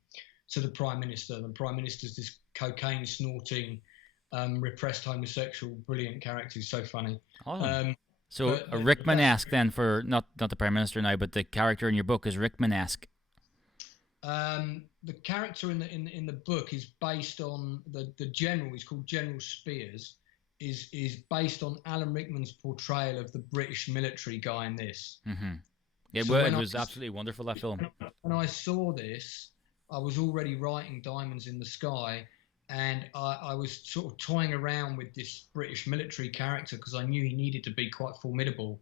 to the Prime Minister. The Prime Minister's this cocaine-snorting... repressed homosexual, brilliant character. He's so funny. So a Rickman-esque then for not the Prime Minister now, but the character in your book is Rickman-esque. The character in the book is based on the general. He's called General Spears. Is based on Alan Rickman's portrayal of the British military guy in this. Mm-hmm. Yeah, so it was absolutely wonderful, that film. When I saw this, I was already writing Diamonds in the Sky. And I was sort of toying around with this British military character because I knew he needed to be quite formidable.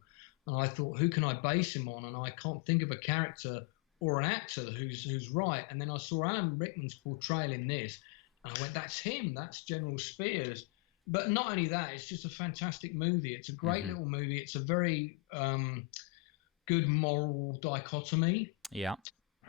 and I thought, who can I base him on? And I can't think of a character or an actor who's right. And then I saw Alan Rickman's portrayal in this, and I went, that's him. That's General Spears. But not only that, it's just a fantastic movie. It's a great little movie. It's a very good moral dichotomy. Yeah.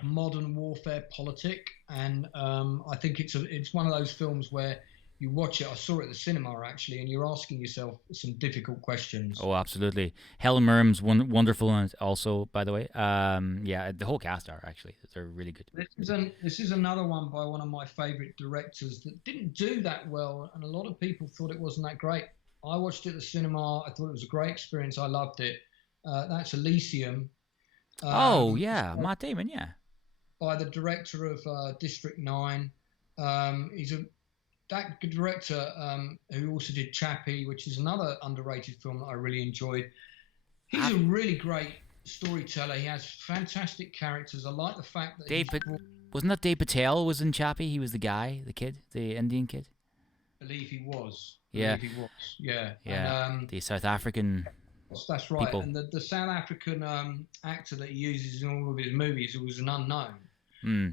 Modern warfare politic, and I think it's one of those films where you watch it. I saw it at the cinema actually, and you're asking yourself some difficult questions. Oh, absolutely. Helen Mirren's wonderful, and also, by the way, yeah, the whole cast are actually, they're really good. This is another one by one of my favorite directors that didn't do that well, and a lot of people thought it wasn't that great. I watched it at the cinema. I thought it was a great experience. I loved it. That's Elysium. Oh yeah, Matt Damon, yeah. By the director of District 9. He's that director who also did Chappie, which is another underrated film that I really enjoyed. He's a really great storyteller. He has fantastic characters. I like the fact that wasn't that Dave Patel was in Chappie? He was the guy, the kid, the Indian kid. I believe he was. Yeah. Yeah. Yeah. And, the South African. That's right. People. And the South African actor that he uses in all of his movies was an unknown.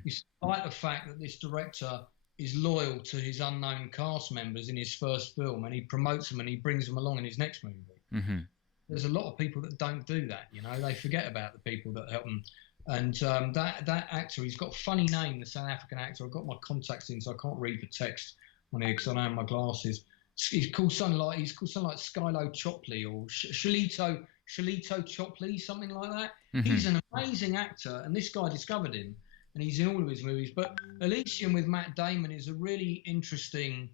Despite the fact that this director is loyal to his unknown cast members in his first film, and he promotes them and he brings them along in his next movie. There's a lot of people that don't do that. They forget about the people that help them. And that actor, he's got a funny name, the South African actor. I've got my contacts in, so I can't read the text on here because I don't have my glasses. He's called something like Skylo Chopley or Shalito Chopley, something like that. He's an amazing actor, and this guy discovered him. And he's in all of his movies. But Elysium with Matt Damon is a really interesting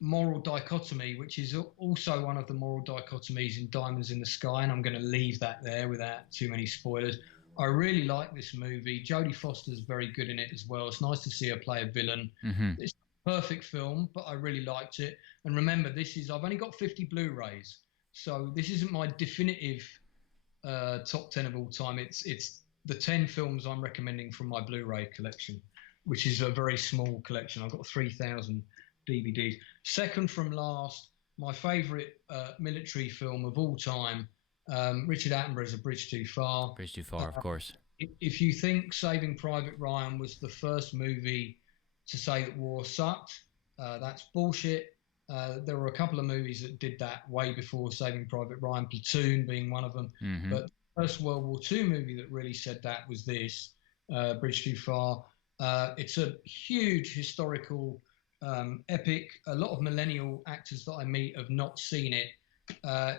moral dichotomy, which is also one of the moral dichotomies in Diamonds in the Sky, and I'm going to leave that there without too many spoilers. I really like this movie. Jodie Foster's very good in it as well. It's nice to see her play a villain. It's a perfect film, but I really liked it. And remember, I've only got 50 Blu-rays, so this isn't my definitive top 10 of all time. It's the 10 films I'm recommending from my Blu-ray collection, which is a very small collection. I've got 3,000 DVDs. Second from last, my favourite military film of all time, Richard Attenborough's A Bridge Too Far. Bridge Too Far, of course. If you think Saving Private Ryan was the first movie to say that war sucked, that's bullshit. There were a couple of movies that did that way before Saving Private Ryan, Platoon being one of them. But first World War II movie that really said that was this, Bridge Too Far. It's a huge historical epic. A lot of millennial actors that I meet have not seen it.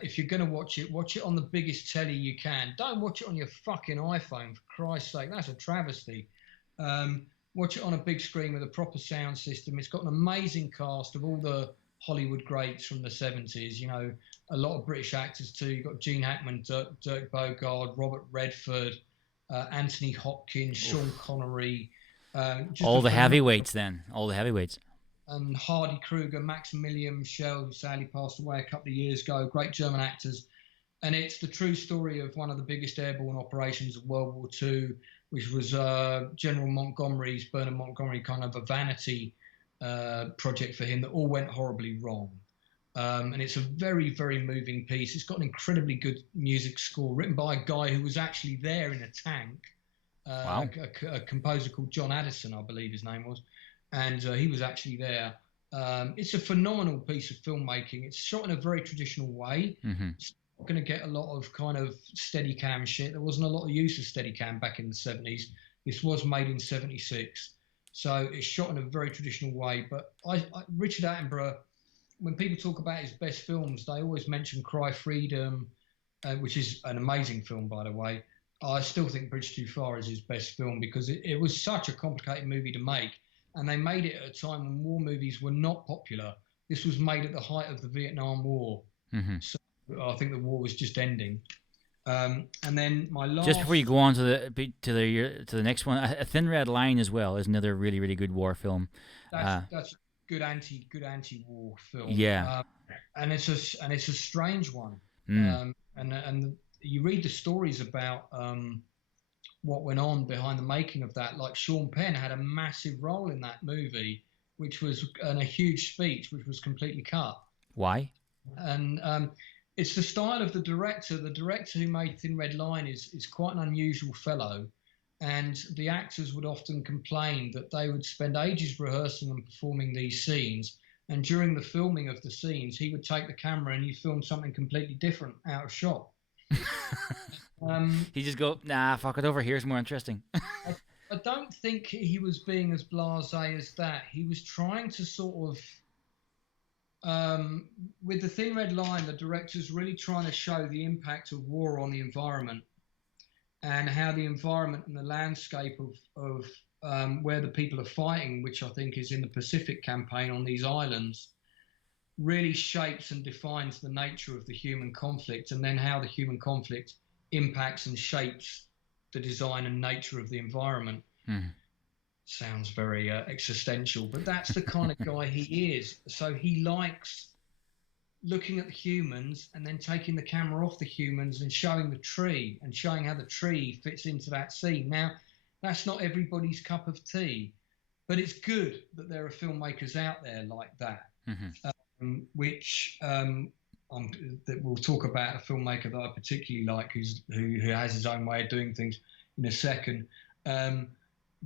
If you're going to watch it on the biggest telly you can. Don't watch it on your fucking iPhone, for Christ's sake. That's a travesty. Watch it on a big screen with a proper sound system. It's got an amazing cast of all the Hollywood greats from the 70s, a lot of British actors too. You've got Gene Hackman, Dirk Bogarde, Robert Redford, Anthony Hopkins, Sean Connery. All the heavyweights then. All the heavyweights. And Hardy Kruger, Maximilian Schell, who sadly passed away a couple of years ago. Great German actors. And it's the true story of one of the biggest airborne operations of World War II, which was Bernard Montgomery, kind of a vanity project for him that all went horribly wrong. And it's a very, very moving piece. It's got an incredibly good music score written by a guy who was actually there in a tank. Wow. A composer called John Addison, I believe his name was. And he was actually there. It's a phenomenal piece of filmmaking. It's shot in a very traditional way. It's not going to get a lot of kind of Steadicam shit. There wasn't a lot of use of Steadicam back in the 70s. This was made in 76. So it's shot in a very traditional way. But Richard Attenborough, when people talk about his best films, they always mention Cry Freedom, which is an amazing film, by the way. I still think Bridge Too Far is his best film because it was such a complicated movie to make. And they made it at a time when war movies were not popular. This was made at the height of the Vietnam War. So I think the war was just ending. And then my last... Just before you go on to the next one, A Thin Red Line as well is another really, really good war film. That's good anti-war film. Yeah. And it's a strange one. And you read the stories about what went on behind the making of that. Like Sean Penn had a massive role in that movie, which was a huge speech, which was completely cut. Why? And it's the style of the director. The director who made Thin Red Line is quite an unusual fellow, and the actors would often complain that they would spend ages rehearsing and performing these scenes, and during the filming of the scenes, he would take the camera and he'd film something completely different out of shot. He just go, nah, fuck it, over here's more interesting. I don't think he was being as blasé as that. He was trying to sort of, with the Thin Red Line, the director's really trying to show the impact of war on the environment and how the environment and the landscape of where the people are fighting, which I think is in the Pacific campaign on these islands, really shapes and defines the nature of the human conflict, and then how the human conflict impacts and shapes the design and nature of the environment. Sounds very existential, but that's the kind of guy he is. So he likes looking at the humans and then taking the camera off the humans and showing the tree and showing how the tree fits into that scene. Now, that's not everybody's cup of tea, but it's good that there are filmmakers out there like that, that we'll talk about a filmmaker that I particularly like, who has his own way of doing things in a second.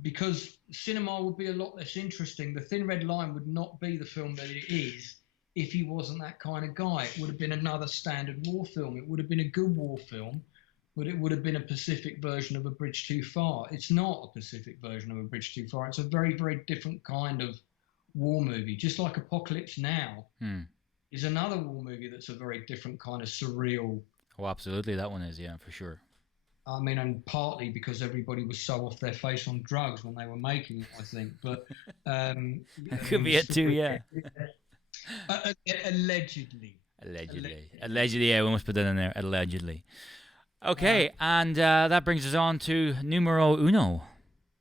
Because cinema would be a lot less interesting. The Thin Red Line would not be the film that it is if he wasn't that kind of guy. It would have been another standard war film. It would have been a good war film, but it would have been a Pacific version of A Bridge Too Far. It's not a Pacific version of A Bridge Too Far. It's a very, very different kind of war movie. Just like Apocalypse Now is another war movie that's a very different kind of surreal. Oh, absolutely. That one is, yeah, for sure. I mean, and partly because everybody was so off their face on drugs when they were making it, I think. But could be it too, yeah. Allegedly. Allegedly, yeah, we must put that in there. Allegedly. Okay, and that brings us on to numero uno.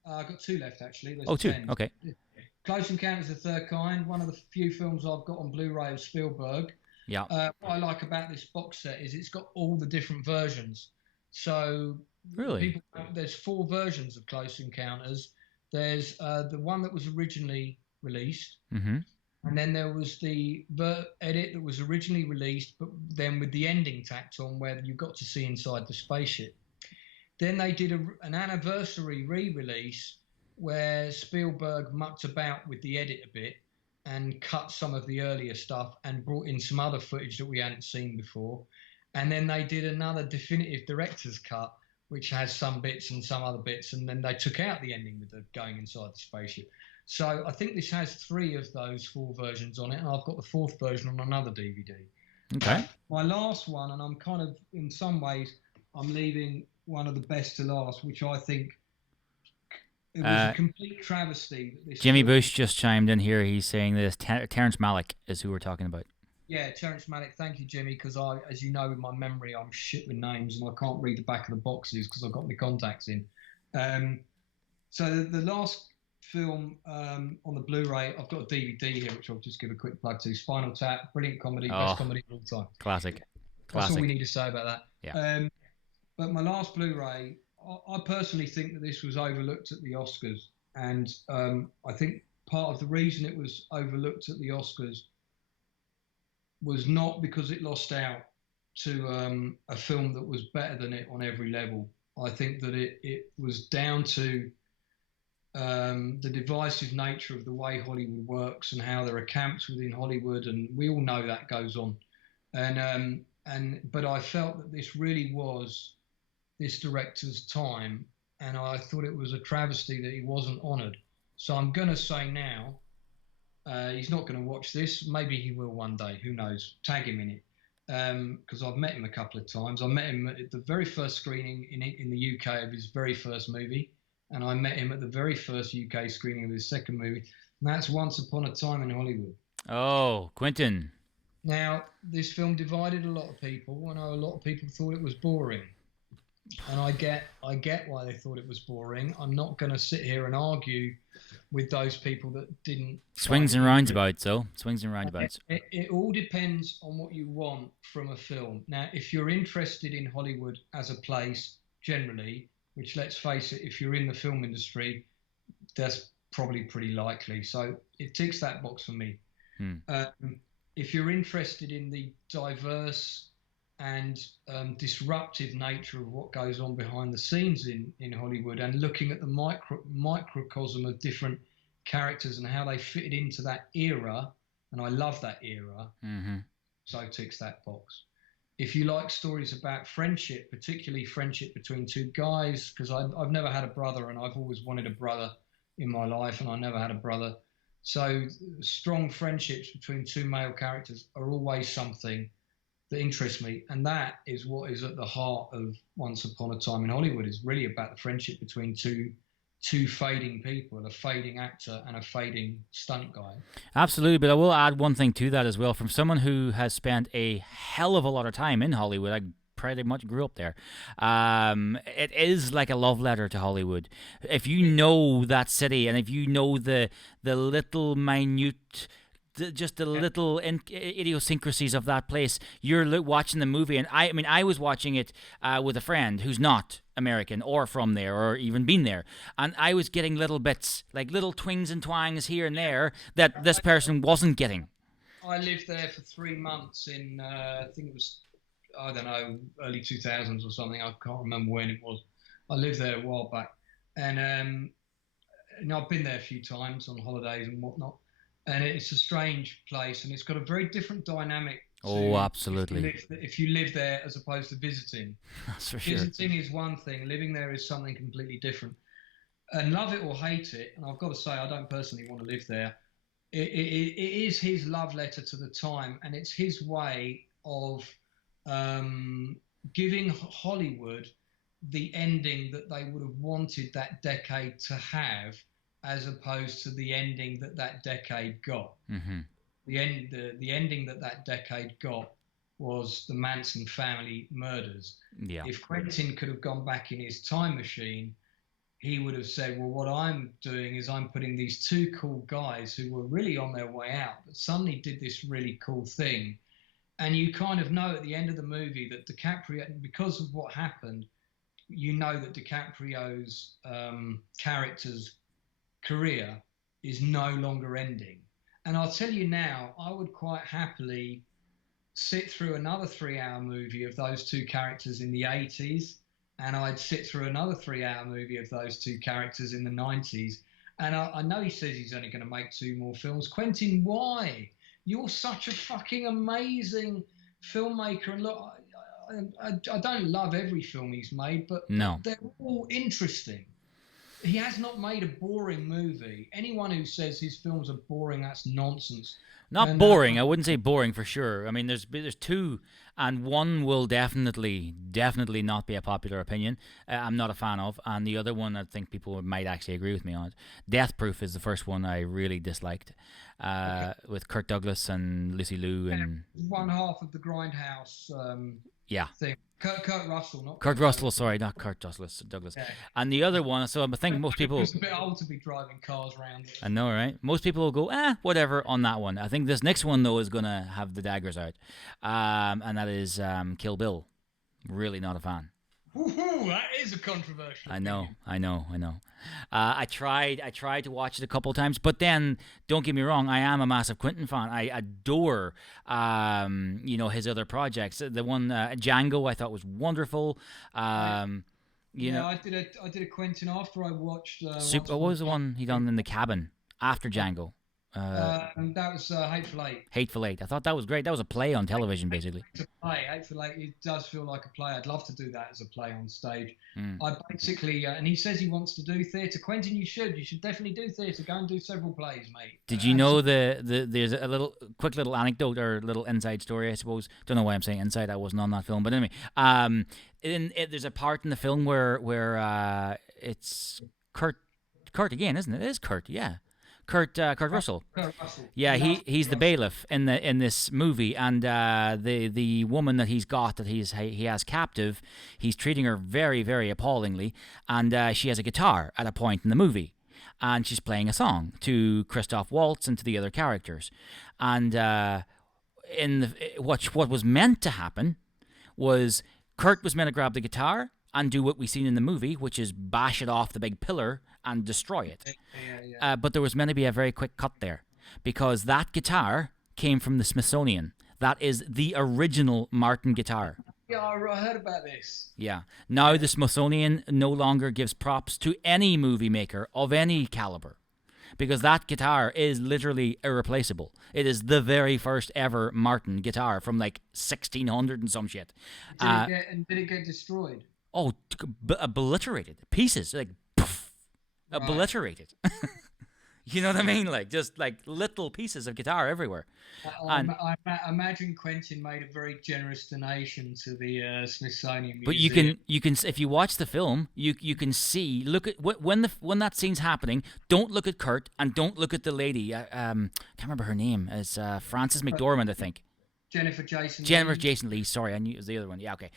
I've got two left, actually. There's 2. 10. Okay. Close Encounters of the Third Kind, one of the few films I've got on Blu-ray of Spielberg. Yeah. What I like about this box set is it's got all the different versions. So really, there's 4 versions of Close Encounters. There's the one that was originally released, and then there was the edit that was originally released, but then with the ending tacked on, where you got to see inside the spaceship. Then they did an anniversary re-release where Spielberg mucked about with the edit a bit and cut some of the earlier stuff and brought in some other footage that we hadn't seen before. And then they did another definitive director's cut, which has some bits and some other bits, and then they took out the ending with the going inside the spaceship. So I think this has 3 of those 4 versions on it, and I've got the 4th version on another DVD. Okay. My last one, and I'm kind of, in some ways, I'm leaving one of the best to last, which I think it was a complete travesty. That this Jimmy Bush just chimed in here. He's saying this. Terrence Malick is who we're talking about. Yeah, Terrence Malick. Thank you, Jimmy, because as you know, with my memory, I'm shit with names and I can't read the back of the boxes because I've got my contacts in. So the last film on the Blu-ray, I've got a DVD here, which I'll just give a quick plug to. Spinal Tap, brilliant comedy, best comedy of all time. Classic. That's all we need to say about that. Yeah. But my last Blu-ray, I personally think that this was overlooked at the Oscars, and I think part of the reason it was overlooked at the Oscars was not because it lost out to a film that was better than it on every level. I think that it was down to the divisive nature of the way Hollywood works and how there are camps within Hollywood, and we all know that goes on. But I felt that this really was this director's time, and I thought it was a travesty that he wasn't honoured. So I'm going to say now, he's not going to watch this. Maybe he will one day. Who knows? Tag him in it. Because I've met him a couple of times. I met him at the very first screening in the UK of his very first movie, and I met him at the very first UK screening of his second movie, and that's Once Upon a Time in Hollywood. Oh, Quentin. Now, this film divided a lot of people. I know a lot of people thought it was boring, and I get why they thought it was boring. I'm not going to sit here and argue with those people that didn't. Swings and roundabouts, though. Swings and roundabouts. It all depends on what you want from a film. Now, if you're interested in Hollywood as a place generally, which, let's face it, if you're in the film industry, that's probably pretty likely. So it ticks that box for me. If you're interested in the diverse and disruptive nature of what goes on behind the scenes in Hollywood, and looking at the microcosm of different characters and how they fitted into that era. And I love that era. Mm-hmm. So ticks that box. If you like stories about friendship, particularly friendship between two guys, because I've never had a brother and I've always wanted a brother in my life, and I never had a brother. So strong friendships between two male characters are always something that interests me. And that is what is at the heart of Once Upon a Time in Hollywood, is really about the friendship between two fading people, a fading actor and a fading stunt guy. Absolutely, but I will add one thing to that as well. From someone who has spent a hell of a lot of time in Hollywood, I pretty much grew up there. It is like a love letter to Hollywood. If you know that city, and if you know the little minute, just the little idiosyncrasies of that place, you're watching the movie. And I was watching it with a friend who's not American or from there or even been there, and I was getting little bits, like little twings and twangs here and there that this person wasn't getting. I lived there for 3 months in I think it was, I don't know, early 2000s or something. I can't remember when it was. I lived there a while back, and I've been there a few times on holidays and whatnot. And it's a strange place, and it's got a very different dynamic. Oh, absolutely. If you live there as opposed to visiting. That's for sure. Visiting is one thing. Living there is something completely different. And love it or hate it, and I've got to say, I don't personally want to live there. It is his love letter to the time, and it's his way of giving Hollywood the ending that they would have wanted that decade to have, as opposed to the ending that decade got. Mm-hmm. The ending that decade got was the Manson family murders. Yeah. If Quentin could have gone back in his time machine, he would have said, well, what I'm doing is I'm putting these two cool guys who were really on their way out, but suddenly did this really cool thing. And you kind of know at the end of the movie that DiCaprio, because of what happened, you know that DiCaprio's character's career is no longer ending. And I'll tell you now, I would quite happily sit through another 3-hour movie of those two characters in the 80s, and I'd sit through another 3-hour movie of those two characters in the 90s. And I know he says he's only going to make 2 more films. Quentin, why? You're such a fucking amazing filmmaker. And look, I don't love every film he's made, but no, they're all interesting. He has not made a boring movie. Anyone who says his films are boring, that's nonsense. Not boring. I wouldn't say boring for sure. I mean, there's 2, and one will definitely not be a popular opinion. I'm not a fan of, and the other one I think people might actually agree with me on. Death Proof is the first one I really disliked, with Kirk Douglas and Lucy Liu and one half of the Grindhouse. Thing. Kurt Russell, not Kurt Russell. Sorry, not Kurt Douglas. Yeah. And the other one. So I think most people. It's a bit old to be driving cars around. I know, right? Most people will go, whatever on that one. I think this next one though is gonna have the daggers out, and that is Kill Bill. Really not a fan. Woohoo! That is a controversial. I know. I tried to watch it a couple of times, but then don't get me wrong, I am a massive Quentin fan. I adore, his other projects. The one Django, I thought was wonderful. I did a Quentin after I watched. What was the one he done in the cabin after Django? And that was Hateful Eight. Hateful Eight. I thought that was great. That was a play on television, basically. It's a play. Hateful Eight. It does feel like a play. I'd love to do that as a play on stage. I basically, and he says he wants to do theatre. Quentin, you should definitely do theatre. Go and do several plays, mate. Did you know there's a quick little anecdote or little inside story, I suppose. Don't know why I'm saying inside. I wasn't on that film, but anyway, there's a part in the film where it's Kurt again, isn't it? It is Kurt, yeah. Kurt Russell. Kurt Russell. Yeah, he's the bailiff in this movie, and the woman that he's got that he has captive, he's treating her very, very appallingly, and she has a guitar at a point in the movie, and she's playing a song to Christoph Waltz and to the other characters, and what was meant to happen was Kurt was meant to grab the guitar and do what we seen in the movie, which is bash it off the big pillar and destroy it. Yeah. But there was meant to be a very quick cut there, because that guitar came from the Smithsonian. That is the original Martin guitar. yeah, I heard about this. Yeah. Now the Smithsonian no longer gives props to any movie maker of any caliber, because that guitar is literally irreplaceable. It is the very first ever Martin guitar from like 1600 and some shit. Did it get destroyed? Oh, obliterated pieces, like poof, Right. obliterated. You know what I mean? Like just like little pieces of guitar everywhere. And I imagine Quentin made a very generous donation to the Smithsonian but Museum. you can if you watch the film, you can see, look at when that scene's happening. Don't look at Kurt and don't look at the lady. Can't remember her name. It's Frances McDormand, I think. Jennifer Jason Jennifer Leigh. Jason Leigh. Sorry, I knew it was the other one. Yeah, okay.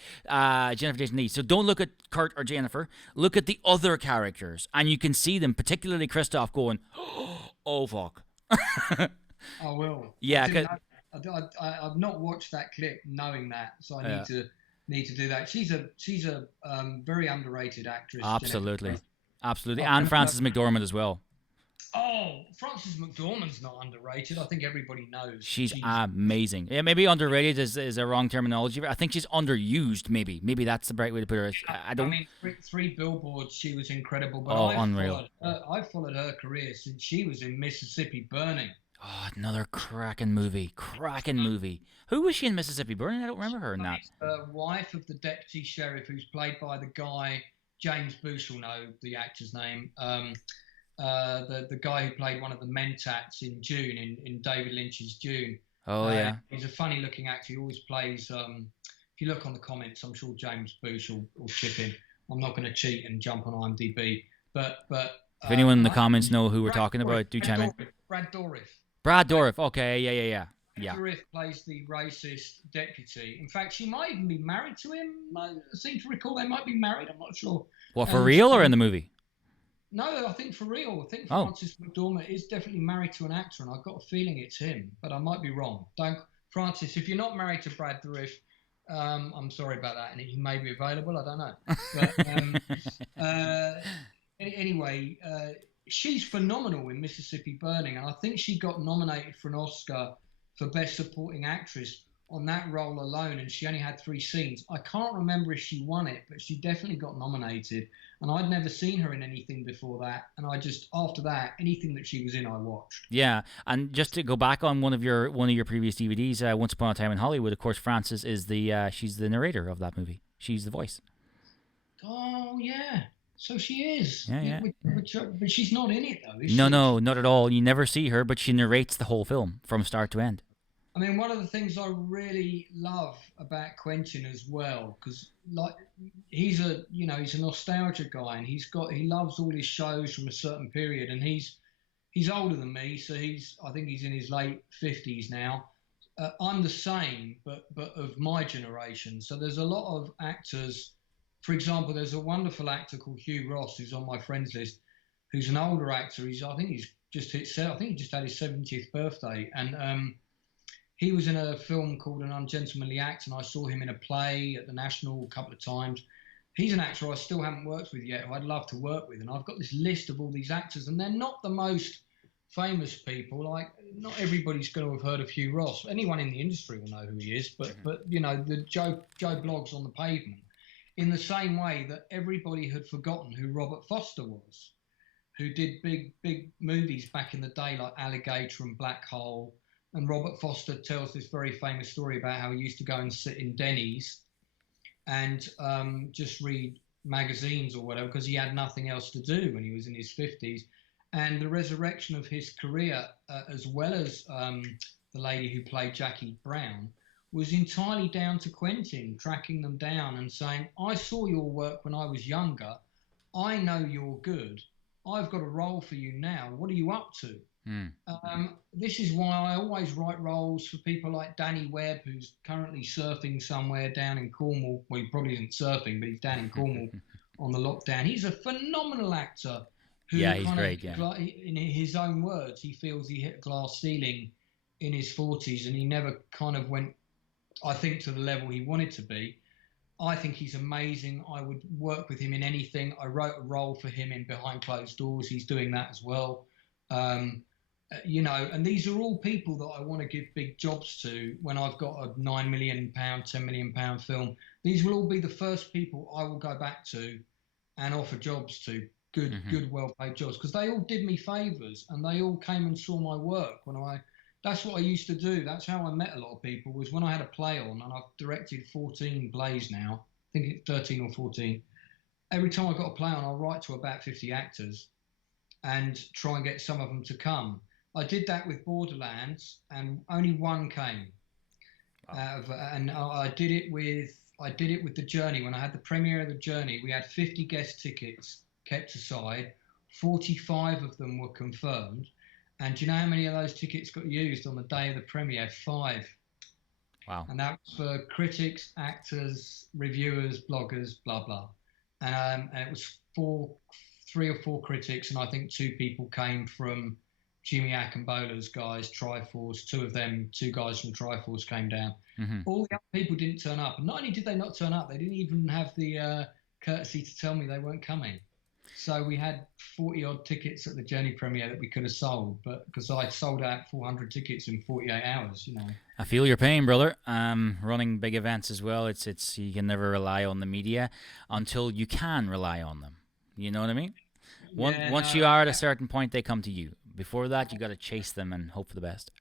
Jennifer Jason Leigh. So don't look at Kurt or Jennifer. Look at the other characters, and you can see them, particularly Christoph, going, "Oh fuck." I will. Yeah, I've not watched that clip knowing that, so I need to do that. She's a very underrated actress. absolutely, absolutely, Oh, and Frances McDormand as well. Oh, Frances McDormand's not underrated. I think everybody knows. She's amazing. Yeah, maybe underrated is a wrong terminology. I think she's underused. Maybe that's the right way to put her. I don't. I mean, three billboards. She was incredible. But Oh, unreal. I've followed her career since she was in Mississippi Burning. Oh, another cracking movie. Cracking movie. Who was she in Mississippi Burning? I don't remember her in that. The wife of the deputy sheriff, who's played by the guy James Booth will know the actor's name. The guy who played one of the Mentats in June, in David Lynch's June. Oh yeah. He's a funny looking actor. He always plays. If you look on the comments, I'm sure James Booth will chip in. I'm not going to cheat and jump on IMDb, but if anyone in the comments know who we're talking about, do chime in. Brad Dourif. Brad Dourif. Okay, yeah. Dourif plays the racist deputy. In fact, she might even be married to him. I seem to recall they might be married. I'm not sure. What, for real or in the movie? No, I think for real. I think Frances McDormand is definitely married to an actor, and I've got a feeling it's him, but I might be wrong. Francis, if you're not married to Brad Dourif, I'm sorry about that, and he may be available. I don't know. But anyway, she's phenomenal in Mississippi Burning, and I think she got nominated for an Oscar for Best Supporting Actress on that role alone, and she only had 3 scenes. I can't remember if she won it, but she definitely got nominated, and I'd never seen her in anything before that, and after that, anything that she was in, I watched. Yeah, and just to go back on one of your previous DVDs, Once Upon a Time in Hollywood, of course, Frances is she's the narrator of that movie. She's the voice. Oh yeah. So she is. Yeah. But she's not in it though, is she? No, not at all. You never see her, but she narrates the whole film from start to end. I mean, one of the things I really love about Quentin as well, because like he's a nostalgia guy, and he loves all his shows from a certain period, and he's older than me, so I think he's in his late 50s now. I'm the same, but of my generation. So there's a lot of actors. For example, there's a wonderful actor called Hugh Ross who's on my friends list, who's an older actor. I think he just had his 70th birthday, and he was in a film called An Ungentlemanly Act, and I saw him in a play at the National a couple of times. He's an actor I still haven't worked with yet, who I'd love to work with, and I've got this list of all these actors, and they're not the most famous people. Like, not everybody's going to have heard of Hugh Ross. Anyone in the industry will know who he is, but you know, the Joe Bloggs on the pavement. In the same way that everybody had forgotten who Robert Foster was, who did big movies back in the day like Alligator and Black Hole. And Robert Foster tells this very famous story about how he used to go and sit in Denny's and just read magazines or whatever, because he had nothing else to do when he was in his 50s. And the resurrection of his career, as well as the lady who played Jackie Brown, was entirely down to Quentin tracking them down and saying, I saw your work when I was younger. I know you're good. I've got a role for you now. What are you up to? This is why I always write roles for people like Danny Webb, who's currently surfing somewhere down in Cornwall. Well, he probably isn't surfing, but he's down in Cornwall on the lockdown. He's a phenomenal actor. He's great. In his own words, he feels he hit a glass ceiling in his 40s, and he never kind of went, I think, to the level he wanted to be. I think he's amazing. I would work with him in anything. I wrote a role for him in Behind Closed Doors. He's doing that as well. And these are all people that I want to give big jobs to when I've got a £9 million, £10 million film. These will all be the first people I will go back to and offer jobs to, good, well-paid jobs, because they all did me favours and they all came and saw my work that's what I used to do. That's how I met a lot of people, was when I had a play on, and I've directed 14 plays now. I think it's 13 or 14. Every time I got a play on, I'll write to about 50 actors and try and get some of them to come. I did that with Borderlands, and only one came. Wow. And I did it with The Journey. When I had the premiere of The Journey, we had 50 guest tickets kept aside. 45 of them were confirmed. And do you know how many of those tickets got used on the day of the premiere? 5. Wow. And that was for critics, actors, reviewers, bloggers, blah, blah. And it was 3 or 4 critics, and I think 2 people came from Jimmy Akambola's guys, Triforce. 2 guys from Triforce came down. All the other people didn't turn up. And not only did they not turn up, they didn't even have the courtesy to tell me they weren't coming. So we had 40-odd tickets at the Journey premiere that we could have sold, but because I sold out 400 tickets in 48 hours, I feel your pain, brother. Running big events as well, it's you can never rely on the media until you can rely on them. You know what I mean? Once you are at a certain point, they come to you. Before that, you got to chase them and hope for the best.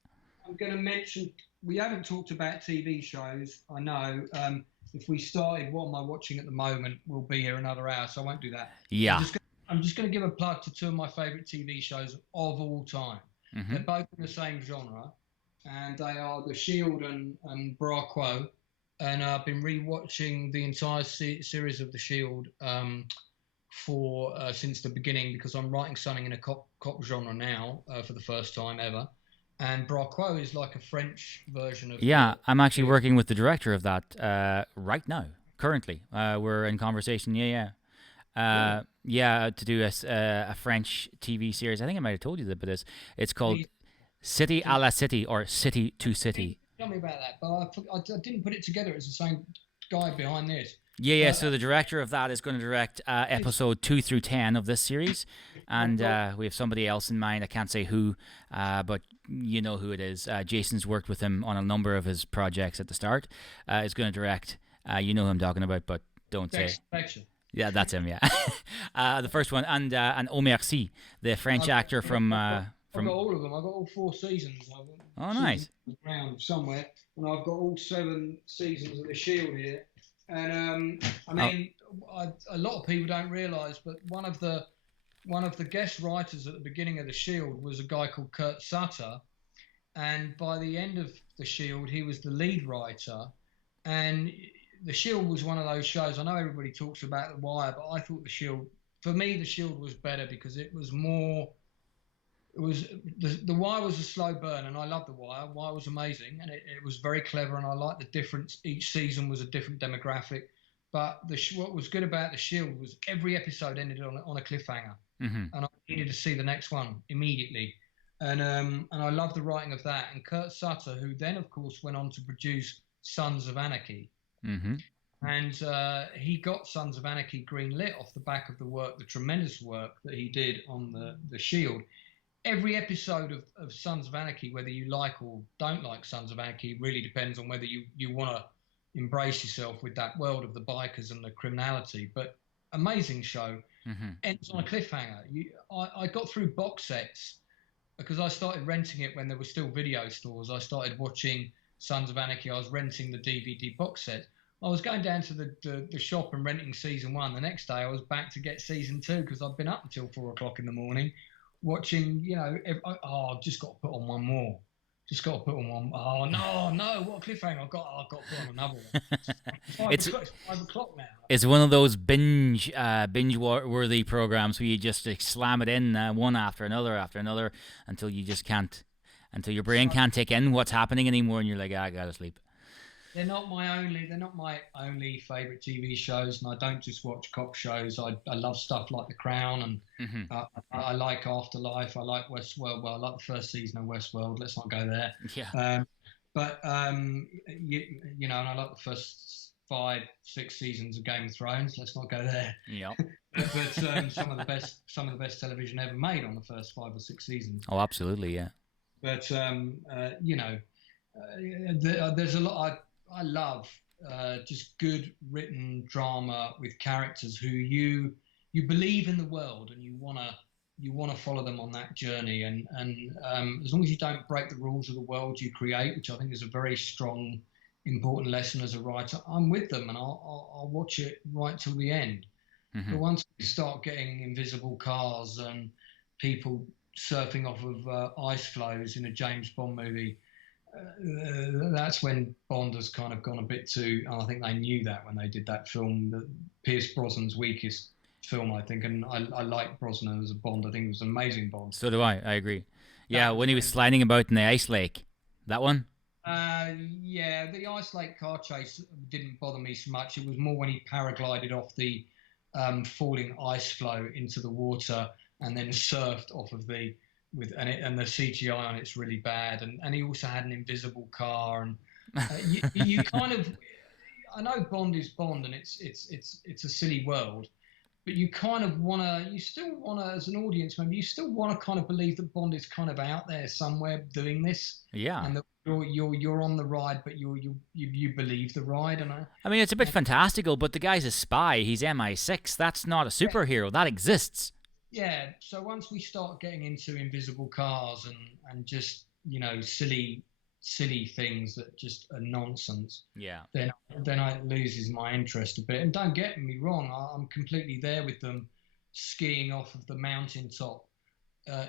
I'm going to mention, we haven't talked about TV shows, I know. If we started, what am I watching at the moment, we'll be here another hour, so I won't do that. Yeah. I'm just going to give a plug to 2 of my favourite TV shows of all time. They're both in the same genre, and they are The Shield and Bra Quo. And I've been re-watching the entire series of The Shield since the beginning, because I'm writing something in a cop genre now for the first time ever. And Bra Quo is like a French version of... Yeah, I'm actually working with the director of that right now, currently. We're in conversation, to do a French TV series. I think I might have told you that, but it's called City à la City, or City to City. Tell me about that, but I didn't put it together. It's the same guy behind this. Yeah. So the director of that is going to direct episode 2 through 10 of this series, and we have somebody else in mind. I can't say who, but you know who it is. Jason's worked with him on a number of his projects at the start. Is going to direct. You know who I'm talking about, but don't say. Yeah, that's him. Yeah, the first one, and Omercy, the French actor from. I've got all of them. I've got all 4 seasons. Oh, nice. Around somewhere, and I've got all 7 seasons of The Shield here. And I mean, a lot of people don't realise, but one of the guest writers at the beginning of The Shield was a guy called Kurt Sutter, and by the end of The Shield, he was the lead writer. And The Shield was one of those shows. I know everybody talks about The Wire, but I thought for me, The Shield was better because it was more. The Wire was a slow burn, and I loved The Wire. Wire was amazing, and it was very clever, and I liked the difference. Each season was a different demographic, but what was good about The Shield was every episode ended on a cliffhanger, and I needed to see the next one immediately, and I loved the writing of that. And Kurt Sutter, who then of course went on to produce Sons of Anarchy, and he got Sons of Anarchy greenlit off the back of the tremendous work that he did on the Shield. Every episode of Sons of Anarchy, whether you like or don't like Sons of Anarchy, really depends on whether you want to embrace yourself with that world of the bikers and the criminality. But amazing show. Ends on a cliffhanger. I got through box sets because I started renting it when there were still video stores. I started watching Sons of Anarchy. I was renting the DVD box set. I was going down to the shop and renting season 1. The next day I was back to get season 2 because I'd been up until 4 o'clock in the morning. Watching, I've just got to put on one more. Just got to put on one. Oh no! What a cliffhanger! I've got to put on another one. It's 5 o'clock now. It's one of those binge-worthy programs where you just slam it in one after another until you just can't, until your brain can't take in what's happening anymore, and you're like, I gotta sleep. They're not my only favourite TV shows, and I don't just watch cop shows. I love stuff like The Crown, and I like Afterlife. I like Westworld. Well, I like the first season of Westworld. Let's not go there. Yeah. And I like the first 5-6 seasons of Game of Thrones. Let's not go there. Yeah. but some of the best television ever made on the first 5 or 6 seasons. Oh, absolutely, yeah. But there's a lot. I love just good written drama with characters who you believe in the world, and you wanna follow them on that journey. And as long as you don't break the rules of the world you create, which I think is a very strong, important lesson as a writer, I'm with them, and I'll watch it right till the end. But once we start getting invisible cars and people surfing off of ice floes in a James Bond movie, that's when Bond has kind of gone a bit too. And I think they knew that when they did that film, that Pierce Brosnan's weakest film, I think. And I like Brosnan as a Bond. I think it was an amazing Bond. So do I. I agree. Yeah, when he was sliding about in the ice lake, that one. Yeah, the ice lake car chase didn't bother me so much. It was more when he paraglided off the falling ice floe into the water and then surfed off of the and the CGI on it's really bad, and he also had an invisible car, and you kind of, I know Bond is Bond and it's a silly world, but you still wanna as an audience member, you still wanna kind of believe that Bond is kind of out there somewhere doing this, and that you're on the ride, but you believe the ride. And I mean, it's a bit fantastical, but the guy's a spy. He's MI6. That's not a superhero. That exists. Yeah. So once we start getting into invisible cars and just silly things that just are nonsense, then it loses my interest a bit. And don't get me wrong, I'm completely there with them skiing off of the mountaintop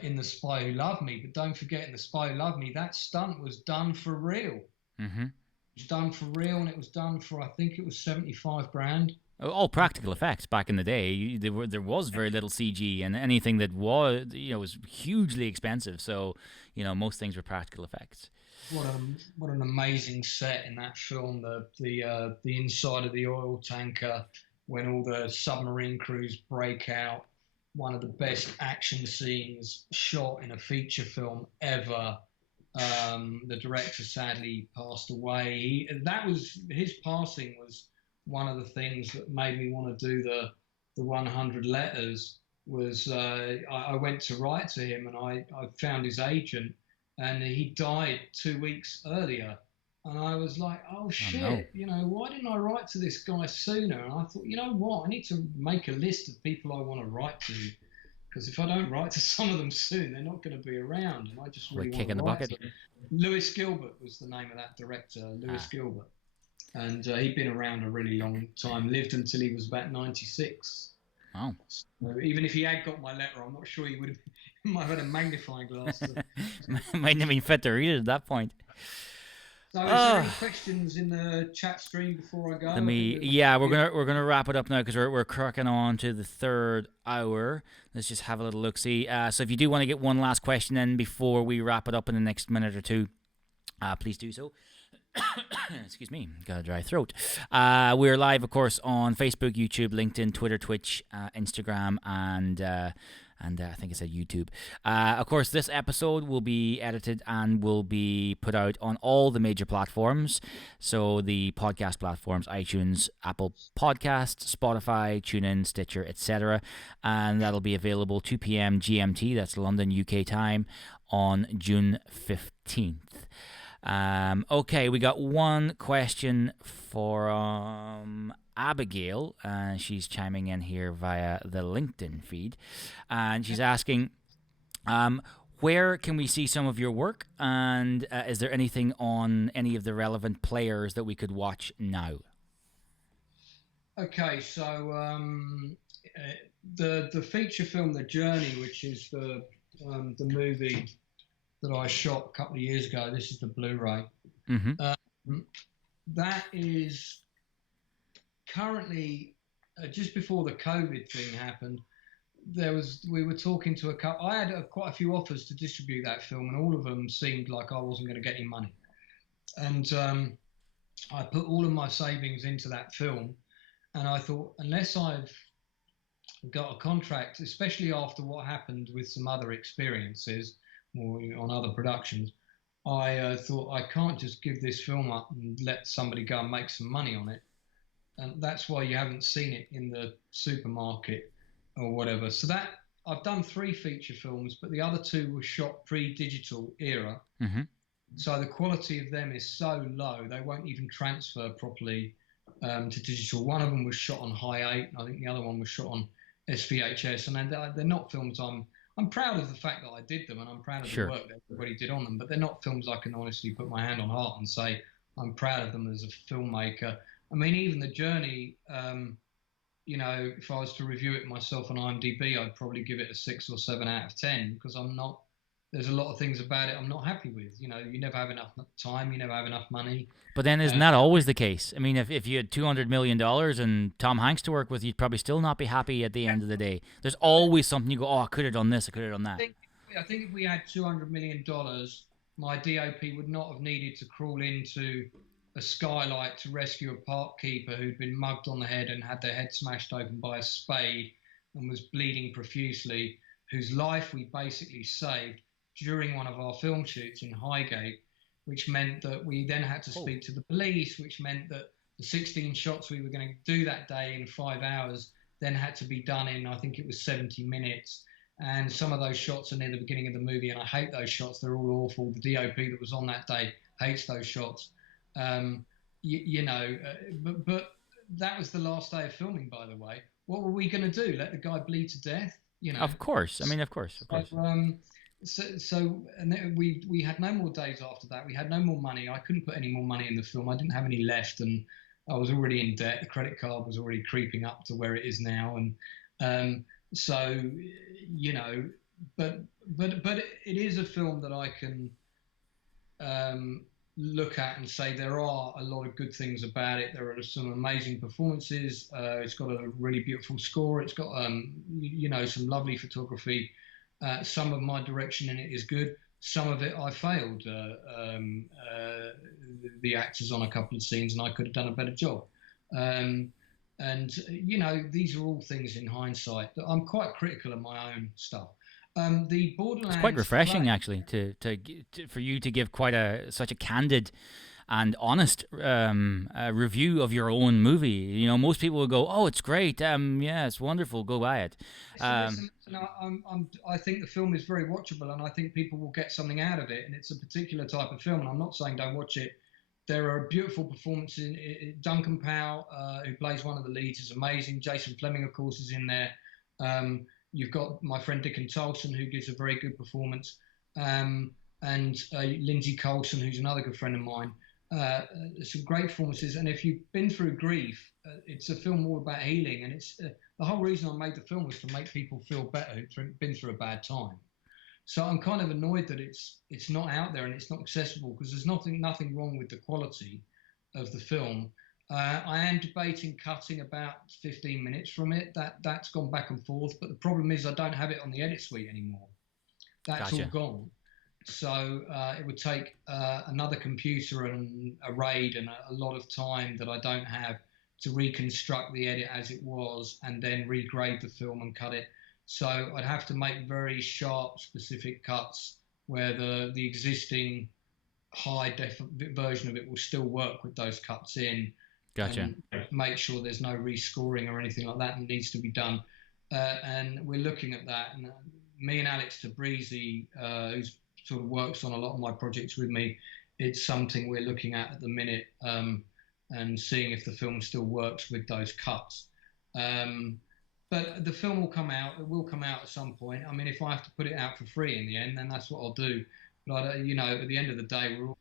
in The Spy Who Loved Me. But don't forget, in The Spy Who Loved Me, that stunt was done for real. Mm-hmm. It was done for real, and it was done for, I think it was 75 grand. All practical effects back in the day. There was very little CG, and anything that was was hugely expensive. So most things were practical effects. What an amazing set in that film. The inside of the oil tanker when all the submarine crews break out. One of the best action scenes shot in a feature film ever. The director sadly passed away. His passing was one of the things that made me want to do the 100 letters. Was I went to write to him, and I found his agent, and he died 2 weeks earlier. And I was like, oh shit, why didn't I write to this guy sooner? And I thought, you know what, I need to make a list of people I want to write to, because if I don't write to some of them soon, they're not going to be around. And I just really want to write to them. Lewis Gilbert was the name of that director, Lewis Gilbert. And he'd been around a really long time, lived until he was about 96. Wow. So even if he had got my letter, I'm not sure he might have had a magnifying glass. Might not be fit to read it at that point. So is there any questions in the chat stream before I go? We're gonna wrap it up now because we're cracking on to the third hour. Let's just have a little look. See, so if you do want to get one last question in before we wrap it up in the next minute or two, please do so. Excuse me, got a dry throat. We're live, of course, on Facebook, YouTube, LinkedIn, Twitter, Twitch, Instagram, and I think it said YouTube. Of course, this episode will be edited and will be put out on all the major platforms. So the podcast platforms, iTunes, Apple Podcasts, Spotify, TuneIn, Stitcher, etc. And that'll be available 2 p.m. GMT, that's London, UK time, on June 15th. Okay, we got one question from Abigail, and she's chiming in here via the LinkedIn feed, and she's asking, where can we see some of your work, and is there anything on any of the relevant players that we could watch now? Okay, so the feature film The Journey, which is the movie that I shot a couple of years ago, this is the Blu-ray. Mm-hmm. That is currently, just before the COVID thing happened, we were talking to a couple. I had quite a few offers to distribute that film, and all of them seemed like I wasn't going to get any money. And I put all of my savings into that film, and I thought, unless I've got a contract, especially after what happened with some other experiences or on other productions, I thought I can't just give this film up and let somebody go and make some money on it. And that's why you haven't seen it in the supermarket or whatever. So that I've done 3 feature films, but the other 2 were shot pre-digital era. Mm-hmm. So the quality of them is so low they won't even transfer properly to digital. One of them was shot on high 8, and I think the other one was shot on SVHS, and they're not films I'm proud of the fact that I did them, and I'm proud of the work that everybody did on them, but they're not films I can honestly put my hand on heart and say I'm proud of them as a filmmaker. I mean, even The Journey, you know, if I was to review it myself on IMDb, I'd probably give it a 6 or 7 out of 10, because there's a lot of things about it I'm not happy with. You know, you never have enough time, you never have enough money. But then isn't that always the case? I mean, if you had $200 million and Tom Hanks to work with, you'd probably still not be happy at the end of the day. There's always something you go, oh, I could have done this, I could have done that. I think if we had $200 million, my DOP would not have needed to crawl into a skylight to rescue a park keeper who'd been mugged on the head and had their head smashed open by a spade and was bleeding profusely, whose life we basically saved during one of our film shoots in Highgate, which meant that we then had to speak to the police, which meant that the 16 shots we were going to do that day in 5 hours then had to be done in, I think it was 70 minutes. And some of those shots are near the beginning of the movie, and I hate those shots. They're all awful. The DOP that was on that day hates those shots. But that was the last day of filming, by the way. What were we going to do? Let the guy bleed to death? You know. Of course. I mean, of course. So and then we had no more days after that. We had no more money. I couldn't put any more money in the film. I didn't have any left, and I was already in debt. The credit card was already creeping up to where it is now, and so you know. But it is a film that I can look at and say there are a lot of good things about it. There are some amazing performances. It's got a really beautiful score. It's got some lovely photography. Some of my direction in it is good. Some of it I failed the actors on a couple of scenes, and I could have done a better job. And you know, these are all things in hindsight. I'm quite critical of my own stuff. The Borderlands. It's quite refreshing, actually, for you to give such a candid and honest review of your own movie. You know, most people will go, "Oh, it's great. Yeah, it's wonderful. Go buy it." I think the film is very watchable, and I think people will get something out of it. And it's a particular type of film. And I'm not saying don't watch it. There are beautiful performances. Duncan Powell, who plays one of the leads, is amazing. Jason Flemyng, of course, is in there. You've got my friend Dickon Tolson, who gives a very good performance, and Lindsay Colson, who's another good friend of mine. Some great performances. And if you've been through grief, it's a film all about healing. And it's the whole reason I made the film was to make people feel better who've been through a bad time. So I'm kind of annoyed that it's not out there and it's not accessible, because there's nothing wrong with the quality of the film. I am debating cutting about 15 minutes from it. That's gone back and forth, but the problem is I don't have it on the edit suite anymore. That's all gone. So it would take another computer and a RAID and a lot of time that I don't have to reconstruct the edit as it was and then regrade the film and cut it. So I'd have to make very sharp, specific cuts where the existing high def version of it will still work with those cuts in. Gotcha. And make sure there's no rescoring or anything like that needs to be done. And we're looking at that. And me and Alex Tabrizi, who sort of works on a lot of my projects with me, it's something we're looking at the minute, and seeing if the film still works with those cuts. But the film will come out. It will come out at some point. I mean, if I have to put it out for free in the end, then that's what I'll do. But, you know, at the end of the day, we're all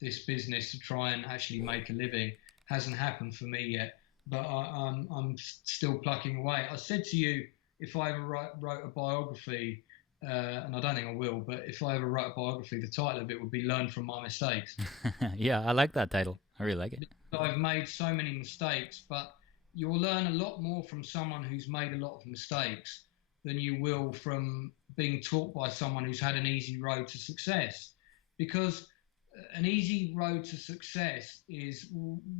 in this business to try and actually make a living. Hasn't happened for me yet, but I'm still plucking away. I said to you, if I ever wrote a biography, and I don't think I will, but if I ever wrote a biography, the title of it would be Learn from My Mistakes. Yeah, I like that title. I really like it. I've made so many mistakes, but you'll learn a lot more from someone who's made a lot of mistakes than you will from being taught by someone who's had an easy road to success. Because an easy road to success is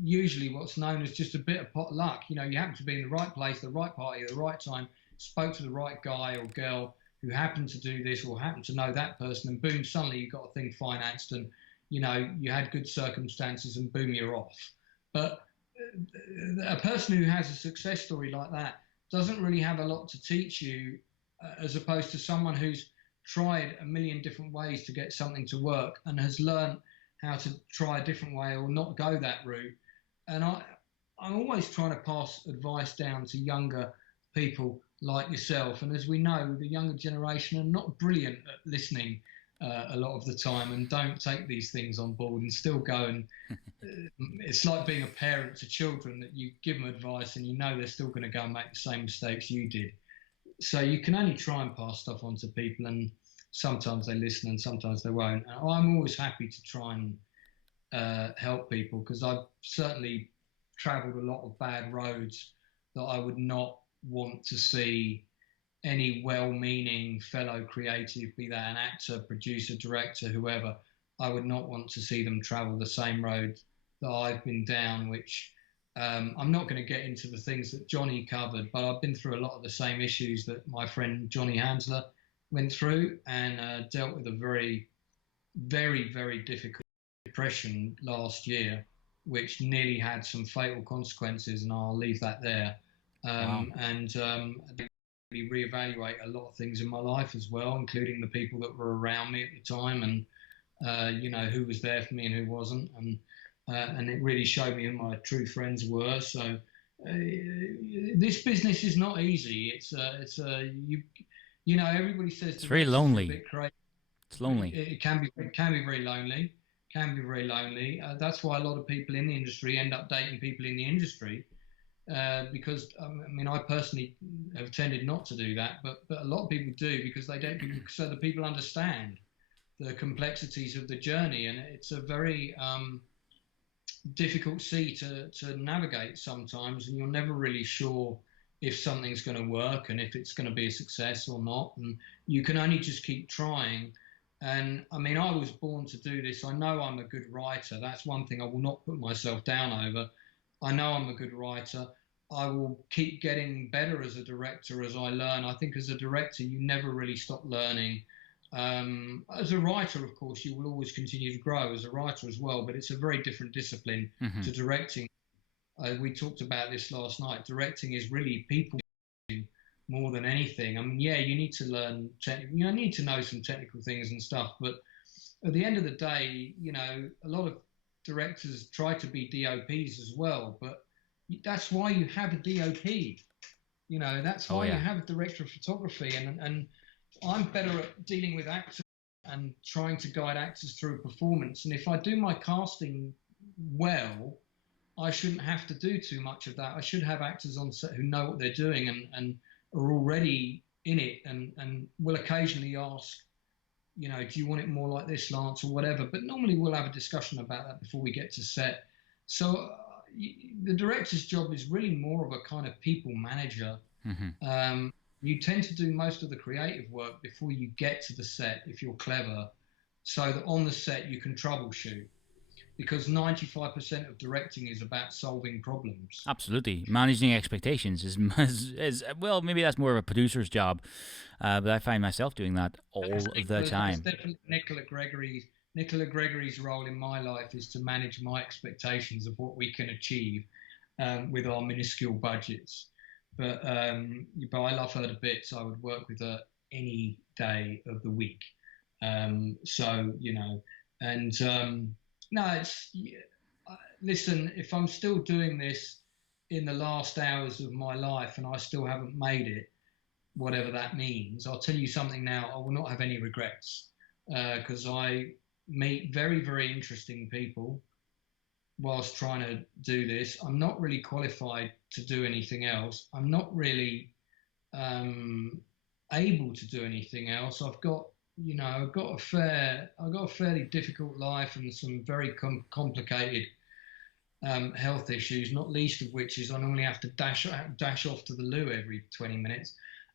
usually what's known as just a bit of pot luck. You know, you happen to be in the right place, the right party at the right time, spoke to the right guy or girl who happened to do this or happened to know that person, and boom, suddenly you got a thing financed, and you know, you had good circumstances, and boom, you're off. But a person who has a success story like that doesn't really have a lot to teach you, as opposed to someone who's tried a million different ways to get something to work and has learned how to try a different way or not go that route. And I'm always trying to pass advice down to younger people like yourself. And as we know, the younger generation are not brilliant at listening a lot of the time, and don't take these things on board and still go and it's like being a parent to children, that you give them advice and you know they're still going to go and make the same mistakes you did. So you can only try and pass stuff on to people, and sometimes they listen and sometimes they won't. And I'm always happy to try and help people, because I've certainly travelled a lot of bad roads that I would not want to see any well-meaning fellow creative, be that an actor, producer, director, whoever, I would not want to see them travel the same road that I've been down, which I'm not going to get into the things that Johnny covered, but I've been through a lot of the same issues that my friend Johnny Hansler went through, and dealt with a very, very, very difficult depression last year, which nearly had some fatal consequences, and I'll leave that there. Wow. And reevaluate a lot of things in my life as well, including the people that were around me at the time, and you know, who was there for me and who wasn't, and it really showed me who my true friends were. So this business is not easy. You know, everybody says it's very lonely. It's lonely. It can be very lonely. Can be very lonely. That's why a lot of people in the industry end up dating people in the industry. Because I mean, I personally have tended not to do that, but a lot of people do, because they don't, so the people understand the complexities of the journey, and it's a very difficult sea to navigate sometimes, and you're never really sure if something's going to work and if it's going to be a success or not, and you can only just keep trying. And I mean, I was born to do this. I know I'm a good writer. That's one thing I will not put myself down over. I know I'm a good writer. I will keep getting better as a director as I learn. I think as a director, you never really stop learning. As a writer, of course, you will always continue to grow as a writer as well, but it's a very different discipline to directing. We talked about this last night. Directing is really people more than anything. I mean, yeah, you need to learn, you need to know some technical things and stuff, but at the end of the day, you know, a lot of directors try to be DOPs as well, but that's why you have a DOP. You know, that's why you have a director of photography, and I'm better at dealing with actors and trying to guide actors through a performance. And if I do my casting well, I shouldn't have to do too much of that. I should have actors on set who know what they're doing and are already in it, and will occasionally ask, you know, do you want it more like this, Lance, or whatever? But normally we'll have a discussion about that before we get to set. So the director's job is really more of a kind of people manager. You tend to do most of the creative work before you get to the set, if you're clever, so that on the set you can troubleshoot. Because 95% of directing is about solving problems. Absolutely. Managing expectations is well, maybe that's more of a producer's job, but I find myself doing that all the time. That's definitely Nicola Gregory's role in my life, is to manage my expectations of what we can achieve with our minuscule budgets. But I love her to bits. I would work with her any day of the week. So, you know, and no, it's, listen, if I'm still doing this in the last hours of my life and I still haven't made it, whatever that means, I'll tell you something now, I will not have any regrets, because I meet very, very interesting people whilst trying to do this. I'm not really qualified to do anything else. I'm not really able to do anything else. I've got a fairly difficult life and some very complicated health issues, not least of which is I normally have to dash off to the loo every 20 minutes.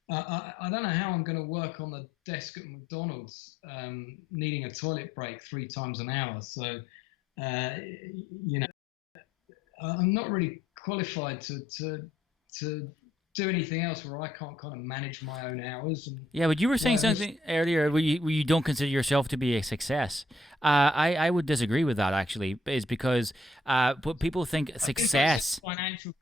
I don't know how I'm going to work on the desk at McDonald's, needing a toilet break 3 times an hour. So, you know, I'm not really qualified to do anything else where I can't kind of manage my own hours. And yeah, but you were saying something earlier where you don't consider yourself to be a success. I would disagree with that, actually, is because people think success. Financial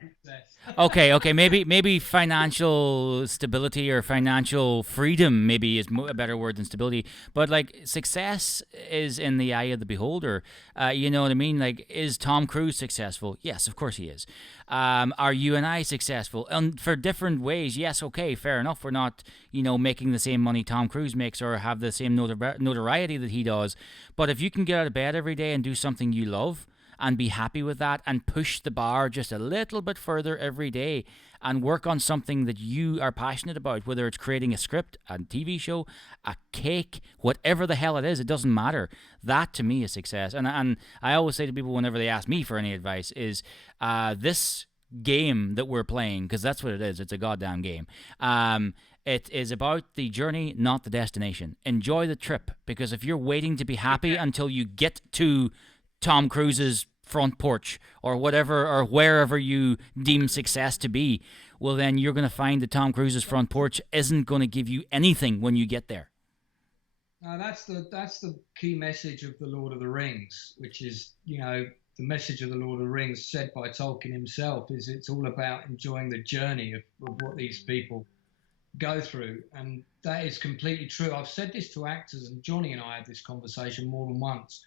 Okay, maybe financial stability or financial freedom maybe is a better word than stability. But like success is in the eye of the beholder. You know what I mean? Like, is Tom Cruise successful? Yes, of course he is. Are you and I successful? And for different ways, yes. Okay, fair enough. We're not, making the same money Tom Cruise makes or have the same notoriety that he does. But if you can get out of bed every day and do something you love, and be happy with that and push the bar just a little bit further every day and work on something that you are passionate about, whether it's creating a script, a TV show, a cake, whatever the hell it is, it doesn't matter. That to me is success. And I always say to people whenever they ask me for any advice is this game that we're playing, because that's what it is, it's a goddamn game. It is about the journey, not the destination. Enjoy the trip, because if you're waiting to be happy until you get to Tom Cruise's front porch or whatever or wherever you deem success to be, well then you're going to find that Tom Cruise's front porch isn't going to give you anything when you get there. That's the key message of the Lord of the Rings, which is, the message of the Lord of the Rings said by Tolkien himself is it's all about enjoying the journey of what these people go through. And that is completely true. I've said this to actors, and Johnny and I had this conversation more than once,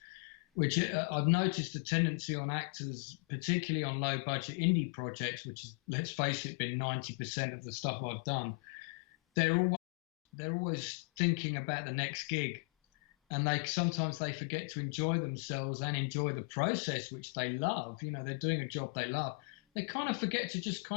which I've noticed a tendency on actors, particularly on low-budget indie projects, which is, let's face it, been 90% of the stuff I've done. They're always thinking about the next gig, and sometimes they forget to enjoy themselves and enjoy the process, which they love. They're doing a job they love. They kind of forget to just kind